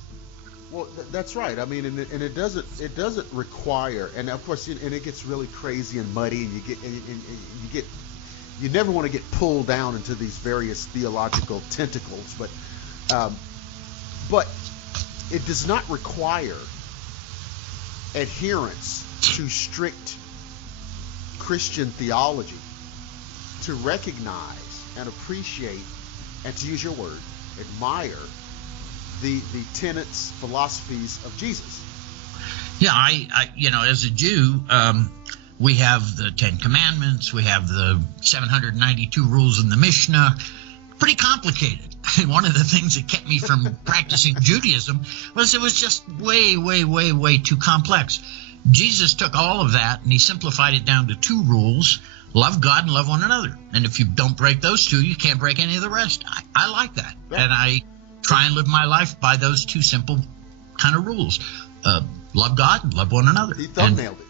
Well, that's right. I mean, and it doesn't require, and of course, and it gets really crazy and muddy, and you never want to get pulled down into these various theological tentacles, but it does not require adherence to strict Christian theology to recognize and appreciate, and to use your word, admire the tenets, philosophies of Jesus. Yeah, I as a Jew, we have the 10 Commandments, we have the 792 rules in the Mishnah. Pretty complicated. One of the things that kept me from practicing Judaism was it was just way, way, way, way too complex. Jesus took all of that and he simplified it down to 2 rules: love God and love one another. And if you don't break those 2, you can't break any of the rest. I like that. Yeah. And I try and live my life by those 2 simple kind of rules. Love God and love one another. He thumbnailed it.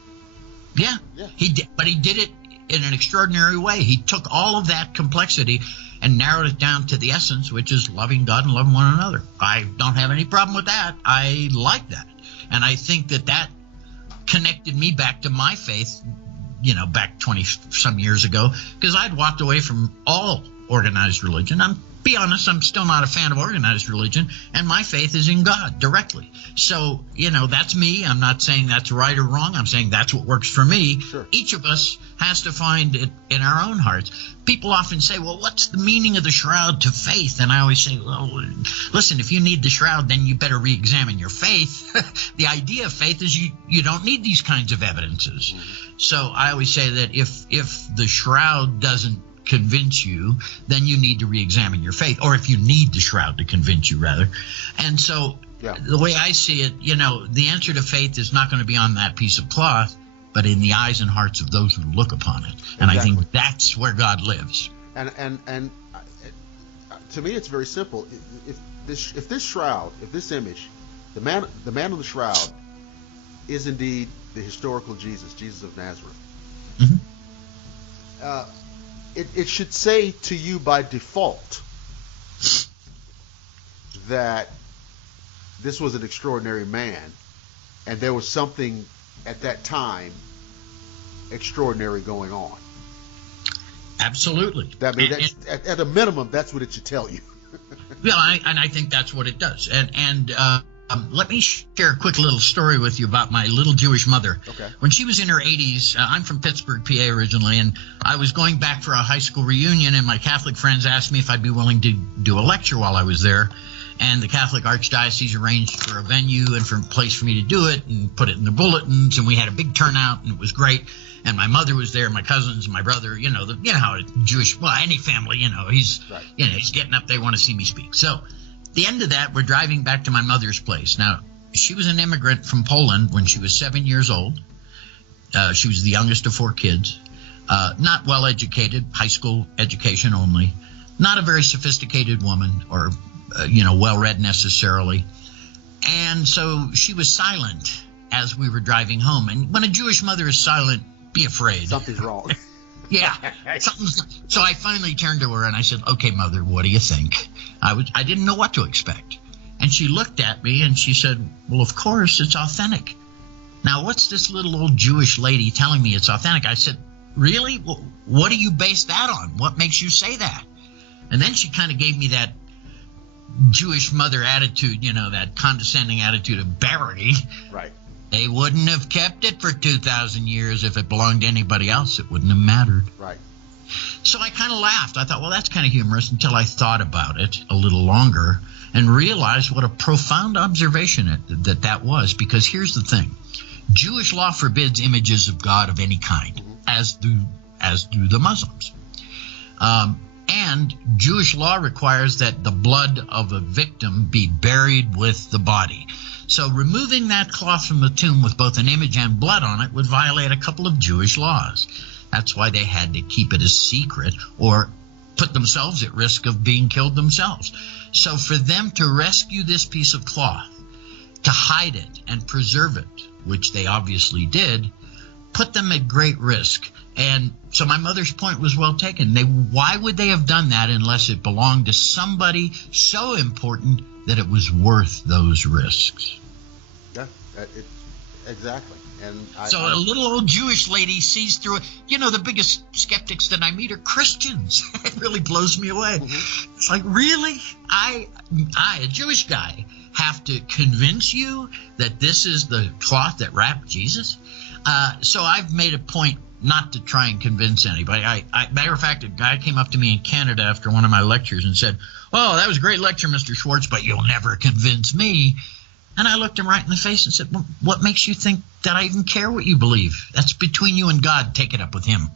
Yeah, he did. But he did it in an extraordinary way. He took all of that complexity and narrowed it down to the essence, which is loving God and loving one another. I don't have any problem with that. I like that. And I think that connected me back to my faith, back 20-some years ago, because I'd walked away from all organized religion. Be honest, I'm still not a fan of organized religion, and my faith is in God directly. So, that's me. I'm not saying that's right or wrong. I'm saying that's what works for me. Sure. Each of us has to find it in our own hearts. People often say, well, what's the meaning of the shroud to faith? And I always say, well, listen, if you need the shroud, then you better re-examine your faith. The idea of faith is you don't need these kinds of evidences. Mm-hmm. So I always say that if the shroud doesn't convince you, then you need to re-examine your faith, or if you need the shroud to convince you, rather. And so the way I see it, the answer to faith is not going to be on that piece of cloth, but in the eyes and hearts of those who look upon it. And I think that's where God lives. And to me, it's very simple. If this shroud, if this image, the man on the shroud, is indeed the historical Jesus of Nazareth, it should say to you by default that this was an extraordinary man, and there was something at that time extraordinary going on. Absolutely. At a minimum, that's what it should tell you. Yeah, I think that's what it does. And let me share a quick little story with you about my little Jewish mother. Okay. When she was in her 80s, I'm from Pittsburgh, PA originally, and I was going back for a high school reunion, and my Catholic friends asked me if I'd be willing to do a lecture while I was there. And the Catholic Archdiocese arranged for a venue and for a place for me to do it and put it in the bulletins, and we had a big turnout, and it was great. And my mother was there, my cousins, and my brother. You know how a Jewish, well, any family, he's right. He's getting up. They want to see me speak. So, at the end of that, we're driving back to my mother's place. Now, she was an immigrant from Poland when she was 7 years old. She was the youngest of 4 kids. Not well educated, high school education only. Not a very sophisticated woman or well read necessarily. And so she was silent as we were driving home. And when a Jewish mother is silent, be afraid. Something's wrong. Yeah. So I finally turned to her and I said, "Okay, Mother, what do you think?" I didn't know what to expect. And she looked at me and she said, "Well, of course, it's authentic." Now, what's this little old Jewish lady telling me it's authentic? I said, "Really? Well, what do you base that on? What makes you say that?" And then she kind of gave me that Jewish mother attitude, that condescending attitude of Barrie. Right. They wouldn't have kept it for 2,000 years if it belonged to anybody else. It wouldn't have mattered. Right. So I kind of laughed. I thought, well, that's kind of humorous, until I thought about it a little longer and realized what a profound observation that was. Because here's the thing. Jewish law forbids images of God of any kind, as do the Muslims. And Jewish law requires that the blood of a victim be buried with the body. So removing that cloth from the tomb with both an image and blood on it would violate a couple of Jewish laws. That's why they had to keep it a secret or put themselves at risk of being killed themselves. So for them to rescue this piece of cloth, to hide it and preserve it, which they obviously did, put them at great risk. And so my mother's point was well taken. Why would they have done that unless it belonged to somebody so important that it was worth those risks? Yeah, exactly. And a little old Jewish lady sees through it. The biggest skeptics that I meet are Christians. It really blows me away. Mm-hmm. It's like, really? I, a Jewish guy, have to convince you that this is the cloth that wrapped Jesus? So I've made a point not to try and convince anybody. Matter of fact, a guy came up to me in Canada after one of my lectures and said, "Oh, that was a great lecture, Mr. Schwortz, but you'll never convince me." And I looked him right in the face and said, "Well, what makes you think that I even care what you believe? That's between you and God. Take it up with him."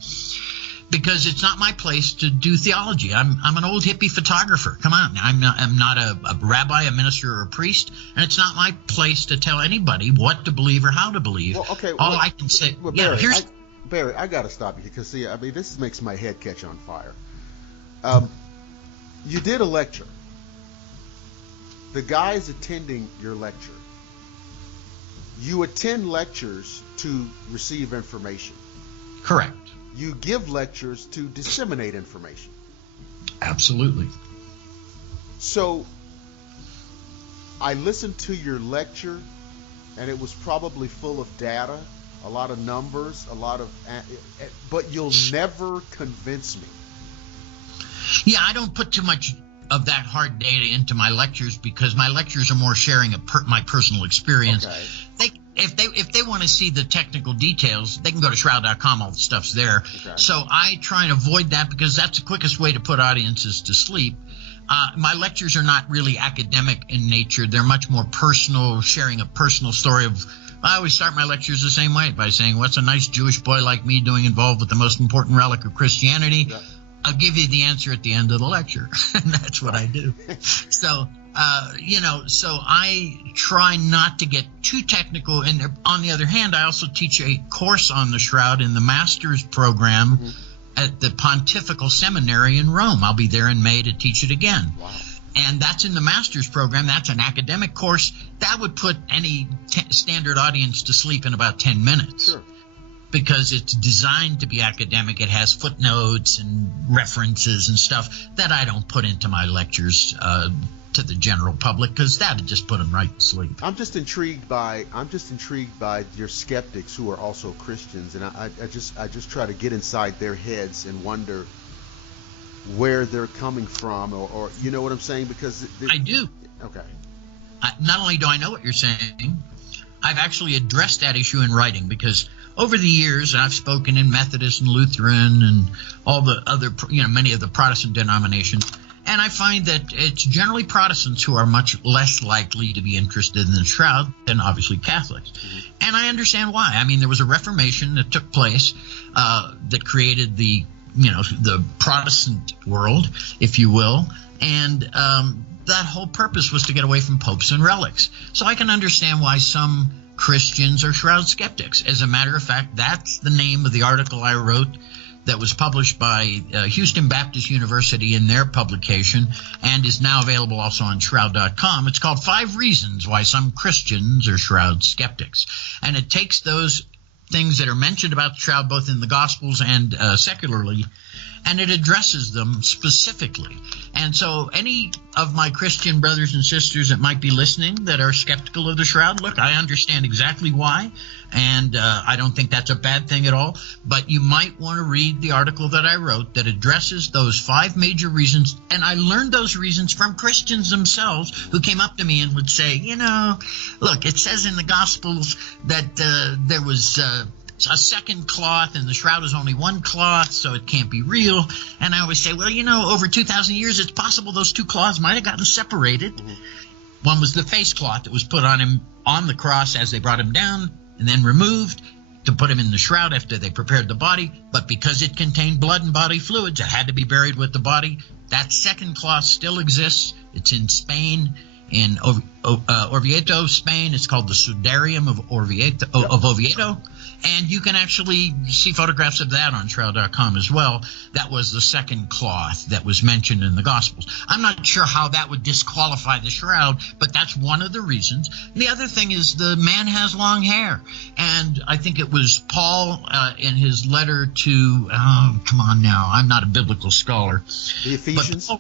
Because it's not my place to do theology. I'm an old hippie photographer. Come on. I'm not a rabbi, a minister, or a priest, and it's not my place to tell anybody what to believe or how to believe. Well, okay. All I can say, well, Barrie, I got to stop you because, see, this makes my head catch on fire. You did a lecture. The guy's attending your lecture. You attend lectures to receive information. Correct. You give lectures to disseminate information. Absolutely. So I listened to your lecture, and it was probably full of data, a lot of numbers, but you'll never convince me. Yeah, I don't put too much of that hard data into my lectures because my lectures are more sharing my personal experience. Okay. If they want to see the technical details, they can go to shroud.com. All the stuff's there. Okay. So I try and avoid that because that's the quickest way to put audiences to sleep. My lectures are not really academic in nature. They're much more personal, sharing a personal story of. I always start my lectures the same way by saying, "What's a nice Jewish boy like me doing involved with the most important relic of Christianity?" Yeah. I'll give you the answer at the end of the lecture. And that's what I do. So, so I try not to get too technical. And on the other hand, I also teach a course on the Shroud in the master's program at the Pontifical Seminary in Rome. I'll be there in May to teach it again. Wow. And that's in the master's program. That's an academic course. That would put any standard audience to sleep in about 10 minutes. Sure. Because it's designed to be academic. It has footnotes and references and stuff that I don't put into my lectures to the general public, because that would just put them right to sleep. I'm just intrigued by your skeptics who are also Christians, and I just try to get inside their heads and wonder where they're coming from, or you know what I'm saying? Because I do. Okay. Not only do I know what you're saying, I've actually addressed that issue in writing, because over the years I've spoken in Methodist and Lutheran and all the other, many of the Protestant denominations, and I find that it's generally Protestants who are much less likely to be interested in the shroud than obviously Catholics. Mm-hmm. And I understand why. I mean, there was a Reformation that took place that created the Protestant world, if you will, and that whole purpose was to get away from popes and relics. So I can understand why some Christians are shroud skeptics. As a matter of fact, that's the name of the article I wrote that was published by Houston Baptist University in their publication and is now available also on shroud.com. It's called 5 Reasons Why Some Christians Are Shroud Skeptics. And it takes those things that are mentioned about the shroud both in the Gospels and secularly, and it addresses them specifically. And so any of my Christian brothers and sisters that might be listening that are skeptical of the shroud, look, I understand exactly why, and I don't think that's a bad thing at all, but you might want to read the article that I wrote that addresses those 5 major reasons, and I learned those reasons from Christians themselves who came up to me and would say, look, it says in the Gospels that there was a second cloth, and the shroud is only one cloth, so it can't be real. And I always say, well, over 2,000 years, it's possible those 2 cloths might have gotten separated. Mm-hmm. One was the face cloth that was put on him on the cross as they brought him down, and then removed to put him in the shroud after they prepared the body. But because it contained blood and body fluids, it had to be buried with the body. That second cloth still exists. It's in Spain. In Oviedo, Spain, it's called the Sudarium of Oviedo. And you can actually see photographs of that on shroud.com as well. That was the second cloth that was mentioned in the Gospels. I'm not sure how that would disqualify the shroud, but that's one of the reasons. The other thing is the man has long hair. And I think it was Paul in his letter to, come on now, I'm not a biblical scholar. The Ephesians?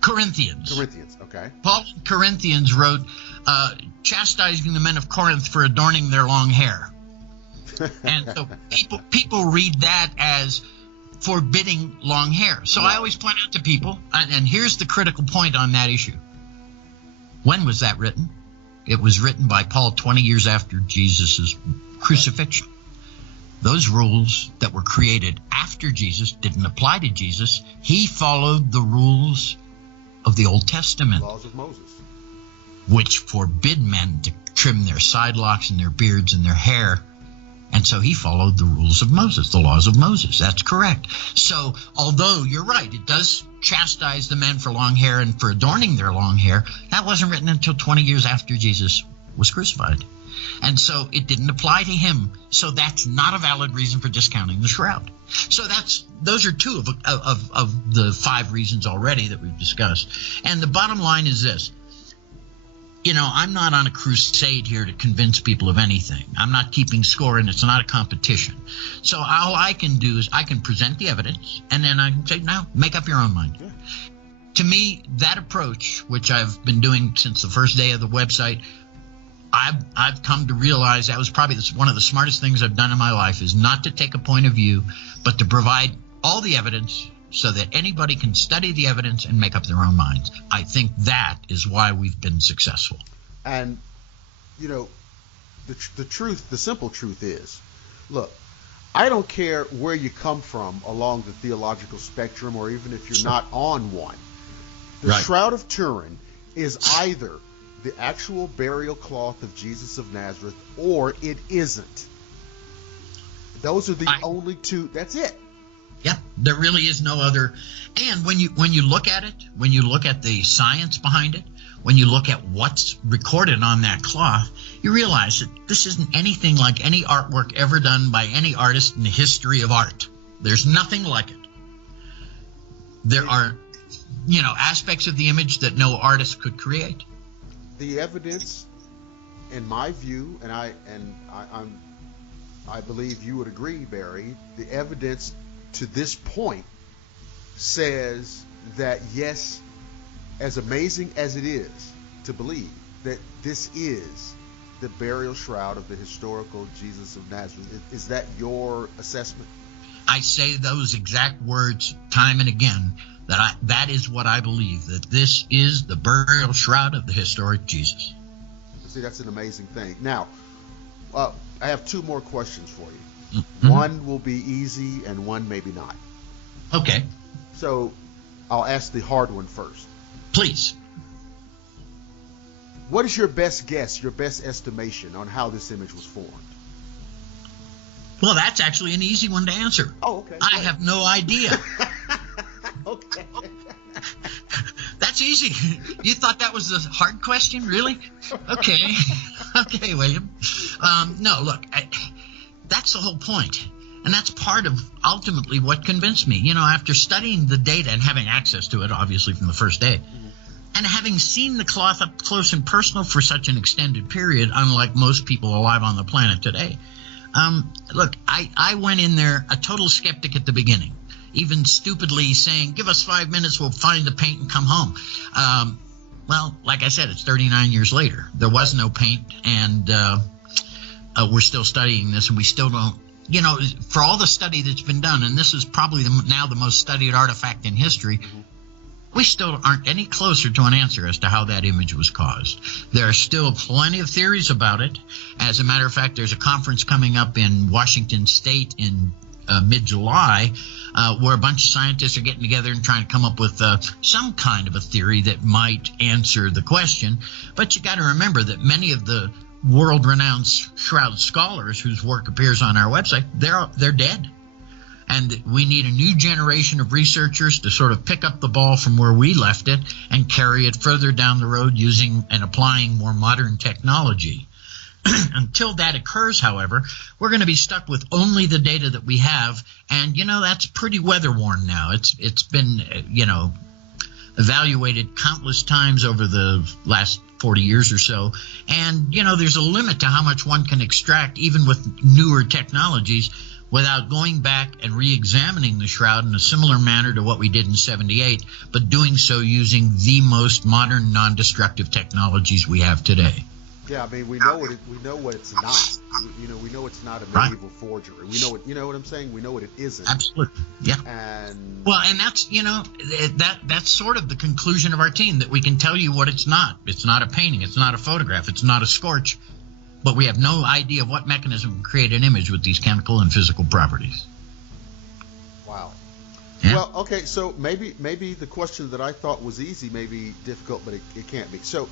Corinthians, okay. Paul in Corinthians wrote, chastising the men of Corinth for adorning their long hair. And so people read that as forbidding long hair. So I always point out to people, and here's the critical point on that issue. When was that written? It was written by Paul 20 years after Jesus' crucifixion. Those rules that were created after Jesus didn't apply to Jesus. He followed the rules of the Old Testament, laws of Moses, which forbid men to trim their side locks and their beards and their hair. And so he followed the rules of Moses, the laws of Moses. That's correct. So although you're right, it does chastise the men for long hair and for adorning their long hair, that wasn't written until 20 years after Jesus was crucified. And so it didn't apply to him. So that's not a valid reason for discounting the shroud. So those are 2 of the 5 reasons already that we've discussed. And the bottom line is this. I'm not on a crusade here to convince people of anything. I'm not keeping score, and it's not a competition. So all I can do is I can present the evidence, and then I can say, now, make up your own mind. Yeah. To me, that approach, which I've been doing since the first day of the website, I've come to realize that was probably one of the smartest things I've done in my life, is not to take a point of view, but to provide all the evidence so that anybody can study the evidence and make up their own minds. I think that is why we've been successful. And, the truth, the simple truth is, look, I don't care where you come from along the theological spectrum, or even if you're not on one. The Shroud of Turin is either the actual burial cloth of Jesus of Nazareth, or it isn't. Those are the only 2. That's it. Yeah, there really is no other. And when you look at it, when you look at the science behind it, when you look at what's recorded on that cloth, you realize that this isn't anything like any artwork ever done by any artist in the history of art. There's nothing like it. There are, aspects of the image that no artist could create. The evidence, in my view, and I believe you would agree, Barrie, the evidence to this point says that, yes, as amazing as it is to believe that this is the burial shroud of the historical Jesus of Nazareth, is that your assessment? I say those exact words time and again, that is what I believe, that this is the burial shroud of the historic Jesus. See, that's an amazing thing. Now, I have two more questions for you. Mm-hmm. One will be easy and one maybe not. Okay. So I'll ask the hard one first. Please. What is your best guess, your best estimation on how this image was formed? Well, that's actually an easy one to answer. Oh, okay. I have no idea. Okay. That's easy. You thought that was a hard question? Really? Okay. Okay, William. No, look, that's the whole point. And that's part of ultimately what convinced me. After studying the data and having access to it, obviously, from the first day, and having seen the cloth up close and personal for such an extended period, unlike most people alive on the planet today, look, I went in there a total skeptic at the beginning, even stupidly saying, give us 5 minutes, we'll find the paint and come home. Well, like I said, it's 39 years later. There was no paint, and we're still studying this, and we still don't, for all the study that's been done, and this is probably now the most studied artifact in history, we still aren't any closer to an answer as to how that image was caused. There are still plenty of theories about it. As a matter of fact, there's a conference coming up in Washington State in mid-July where a bunch of scientists are getting together and trying to come up with some kind of a theory that might answer the question. But you got to remember that many of the world-renowned shroud scholars whose work appears on our website, they're dead. And we need a new generation of researchers to sort of pick up the ball from where we left it and carry it further down the road using and applying more modern technology. Until that occurs, however, we're going to be stuck with only the data that we have. And, that's pretty weather-worn now. It's been, evaluated countless times over the last 40 years or so. And, there's a limit to how much one can extract, even with newer technologies, without going back and re-examining the shroud in a similar manner to what we did in 78, but doing so using the most modern non-destructive technologies we have today. Yeah, I mean, we know what it's not. We know it's not a medieval forgery. We know what, what I'm saying? We know what it isn't. Absolutely. Yeah. And that's, that's sort of the conclusion of our team, that we can tell you what it's not. It's not a painting. It's not a photograph. It's not a scorch. But we have no idea of what mechanism can create an image with these chemical and physical properties. Wow. Yeah. Well, okay, so maybe the question that I thought was easy may be difficult, but it can't be. So,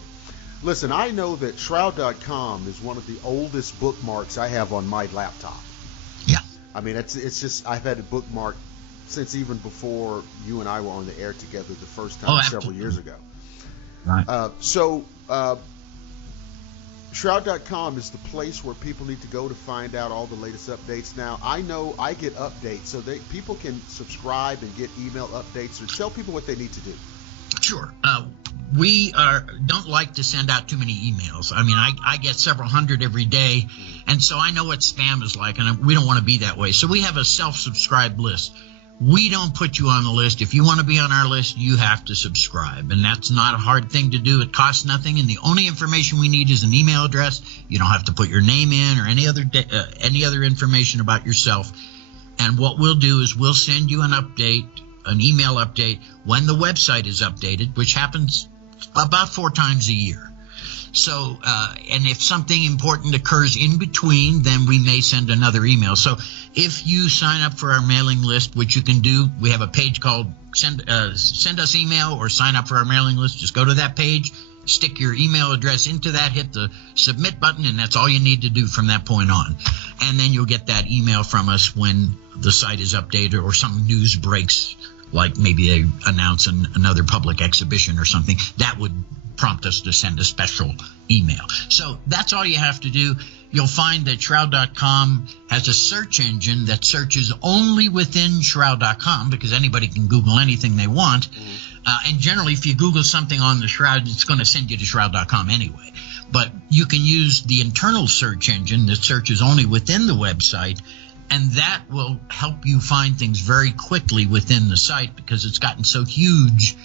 listen, I know that Shroud.com is one of the oldest bookmarks I have on my laptop. Yeah. I mean, it's just, I've had a bookmark since even before you and I were on the air together the first time several years ago. Right. Shroud.com is the place where people need to go to find out all the latest updates. Now, I know I get updates, so people can subscribe and get email updates, or tell people what they need to do. Sure. We don't like to send out too many emails. I mean, I get several hundred every day, and so I know what spam is like, and we don't want to be that way. So we have a self-subscribed list. We don't put you on the list. If you want to be on our list, you have to subscribe, and that's not a hard thing to do. It costs nothing, and the only information we need is an email address. You don't have to put your name in or any other information about yourself. And what we'll do is we'll send you an update, an email update, when the website is updated, which happens about 4 times a year. So, and if something important occurs in between, then we may send another email. So if you sign up for our mailing list, which you can do, we have a page called send us email or sign up for our mailing list. Just go to that page, stick your email address into that, hit the submit button, and that's all you need to do from that point on. And then you'll get that email from us when the site is updated or some news breaks like maybe they announce another public exhibition or something, that would prompt us to send a special email. So that's all you have to do. You'll find that Shroud.com has a search engine that searches only within Shroud.com, because anybody can Google anything they want. And generally, if you Google something on the Shroud, it's going to send you to Shroud.com anyway. But you can use the internal search engine that searches only within the website, and that will help you find things very quickly within the site, because it's gotten so huge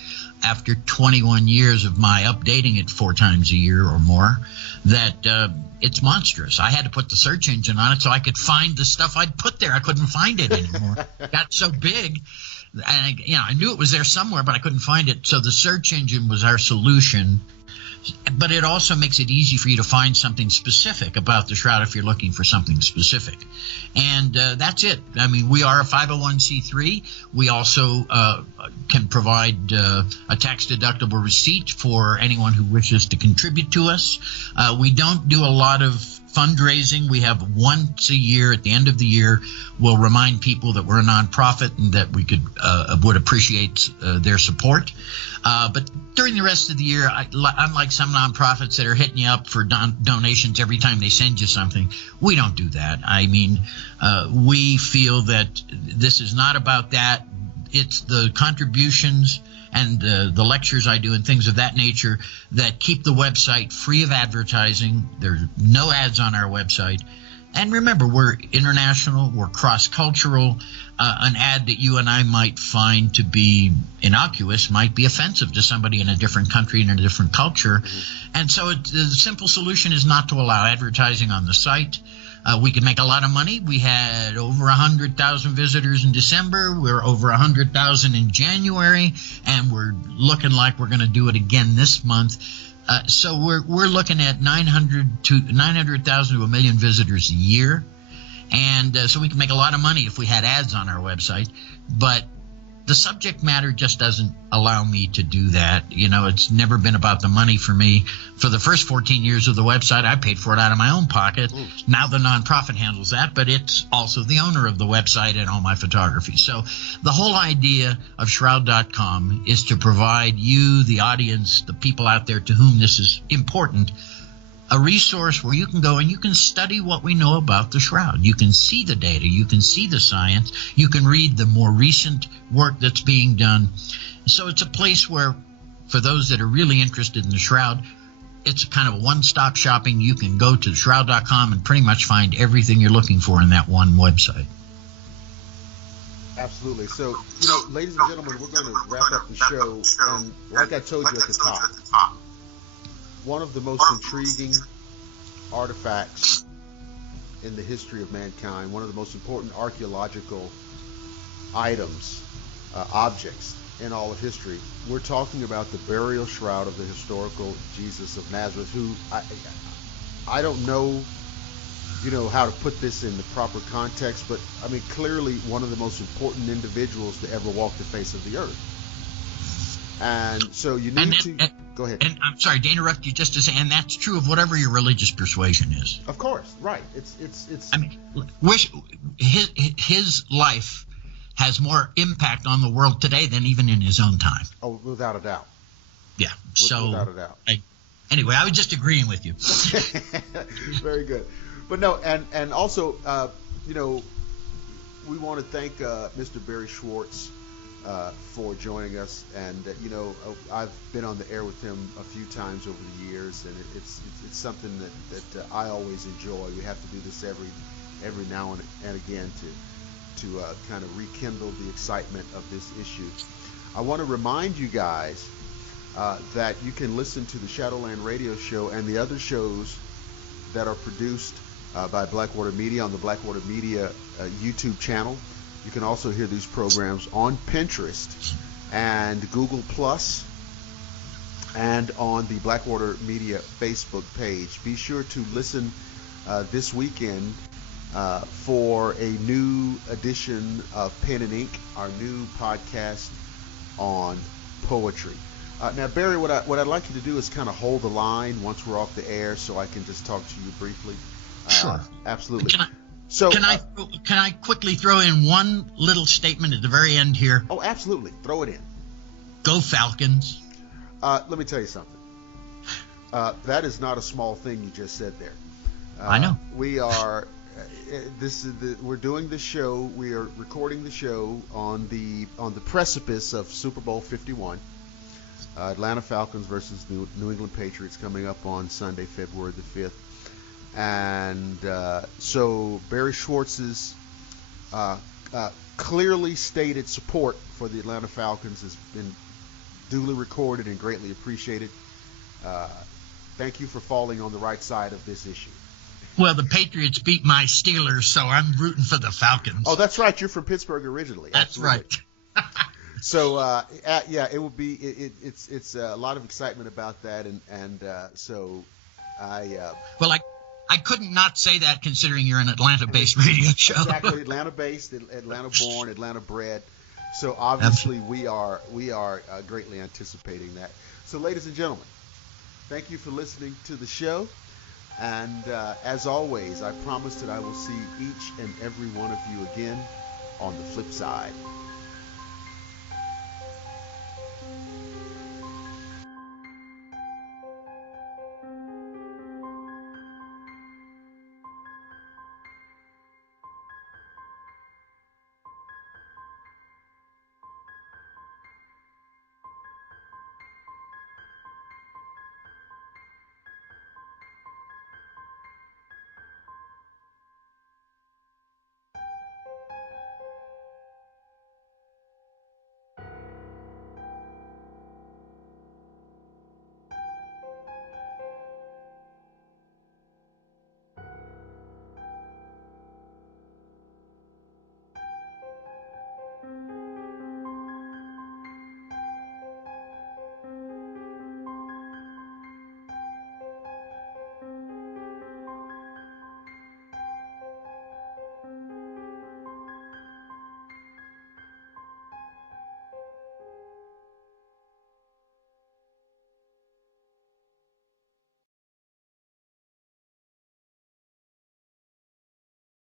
after 21 years of my updating it 4 times a year or more that it's monstrous. I had to put the search engine on it so I could find the stuff I'd put there. I couldn't find it anymore. It got so big. And, I knew it was there somewhere, but I couldn't find it. So the search engine was our solution. But it also makes it easy for you to find something specific about the Shroud if you're looking for something specific. And that's it. I mean, we are a 501c3. We also can provide a tax-deductible receipt for anyone who wishes to contribute to us. We don't do a lot of fundraising. We have once a year, at the end of the year, we'll remind people that we're a nonprofit and that we would appreciate their support. But during the rest of the year, unlike some nonprofits that are hitting you up for donations every time they send you something, we don't do that. I mean, we feel that this is not about that. It's the contributions and the lectures I do and things of that nature that keep the website free of advertising. There's no ads on our website. And remember, we're international, we're cross-cultural. An ad that you and I might find to be innocuous might be offensive to somebody in a different country and in a different culture. And so the simple solution is not to allow advertising on the site. We can make a lot of money. We had over 100,000 visitors in December. We're over 100,000 in January, and we're looking like we're going to do it again this month. So we're looking at 900,000 to 1 million visitors a year. And so we can make a lot of money if we had ads on our website. But the subject matter just doesn't allow me to do that. It's never been about the money for me. For the first 14 years of the website, I paid for it out of my own pocket. Now the nonprofit handles that, but it's also the owner of the website and all my photography. So the whole idea of Shroud.com is to provide you, the audience, the people out there to whom this is important, a resource where you can go and you can study what we know about the Shroud. You can see the data. You can see the science. You can read the more recent work that's being done. So it's a place where, for those that are really interested in the Shroud, it's kind of a one-stop shopping. You can go to Shroud.com and pretty much find everything you're looking for in that one website. Absolutely. So, ladies and gentlemen, we're going to wrap up the show. And like I told you at the top, one of the most intriguing artifacts in the history of mankind, one of the most important archaeological items, objects in all of history. We're talking about the burial shroud of the historical Jesus of Nazareth, who I don't know, how to put this in the proper context, but I mean, clearly one of the most important individuals to ever walk the face of the earth. And so you need go ahead. And I'm sorry to interrupt you just to say, and that's true of whatever your religious persuasion is. Of course, right. It's. I mean, his life has more impact on the world today than even in his own time. Oh, without a doubt. Yeah. So without a doubt. Anyway, I was just agreeing with you. Very good. But no, and also, we want to thank Mr. Barrie Schwortz for joining us, and I've been on the air with him a few times over the years, and it's something that I always enjoy. We have to do this every now and again to kind of rekindle the excitement of this issue. I want to remind you guys that you can listen to the Shadowland radio show and the other shows that are produced by Blackwater Media on the Blackwater Media YouTube channel. You can also hear these programs on Pinterest and Google Plus and on the Blackwater Media Facebook page. Be sure to listen this weekend for a new edition of Pen and Ink, our new podcast on poetry. Now, Barrie, what I'd like you to do is kind of hold the line once we're off the air so I can just talk to you briefly. Sure. Absolutely. So can I quickly throw in one little statement at the very end here? Oh, absolutely. Throw it in. Go Falcons. Let me tell you something. That is not a small thing you just said there. I know. We are. We're doing the show. We are recording the show on the precipice of Super Bowl 51. Atlanta Falcons versus New England Patriots coming up on Sunday, February the 5th. And so Barrie Schwortz's clearly stated support for the Atlanta Falcons has been duly recorded and greatly appreciated. Thank you for falling on the right side of this issue. Well, the Patriots beat my Steelers, so I'm rooting for the Falcons. Oh, that's right. You're from Pittsburgh originally. That's Absolutely. right. So, yeah, it will be. It's a lot of excitement about that, and so I. Well, I couldn't not say that considering you're an Atlanta-based radio show. Exactly, Atlanta-based, Atlanta-born, Atlanta-bred. So obviously we are greatly anticipating that. So, ladies and gentlemen, thank you for listening to the show. And as always, I promise that I will see each and every one of you again on the flip side.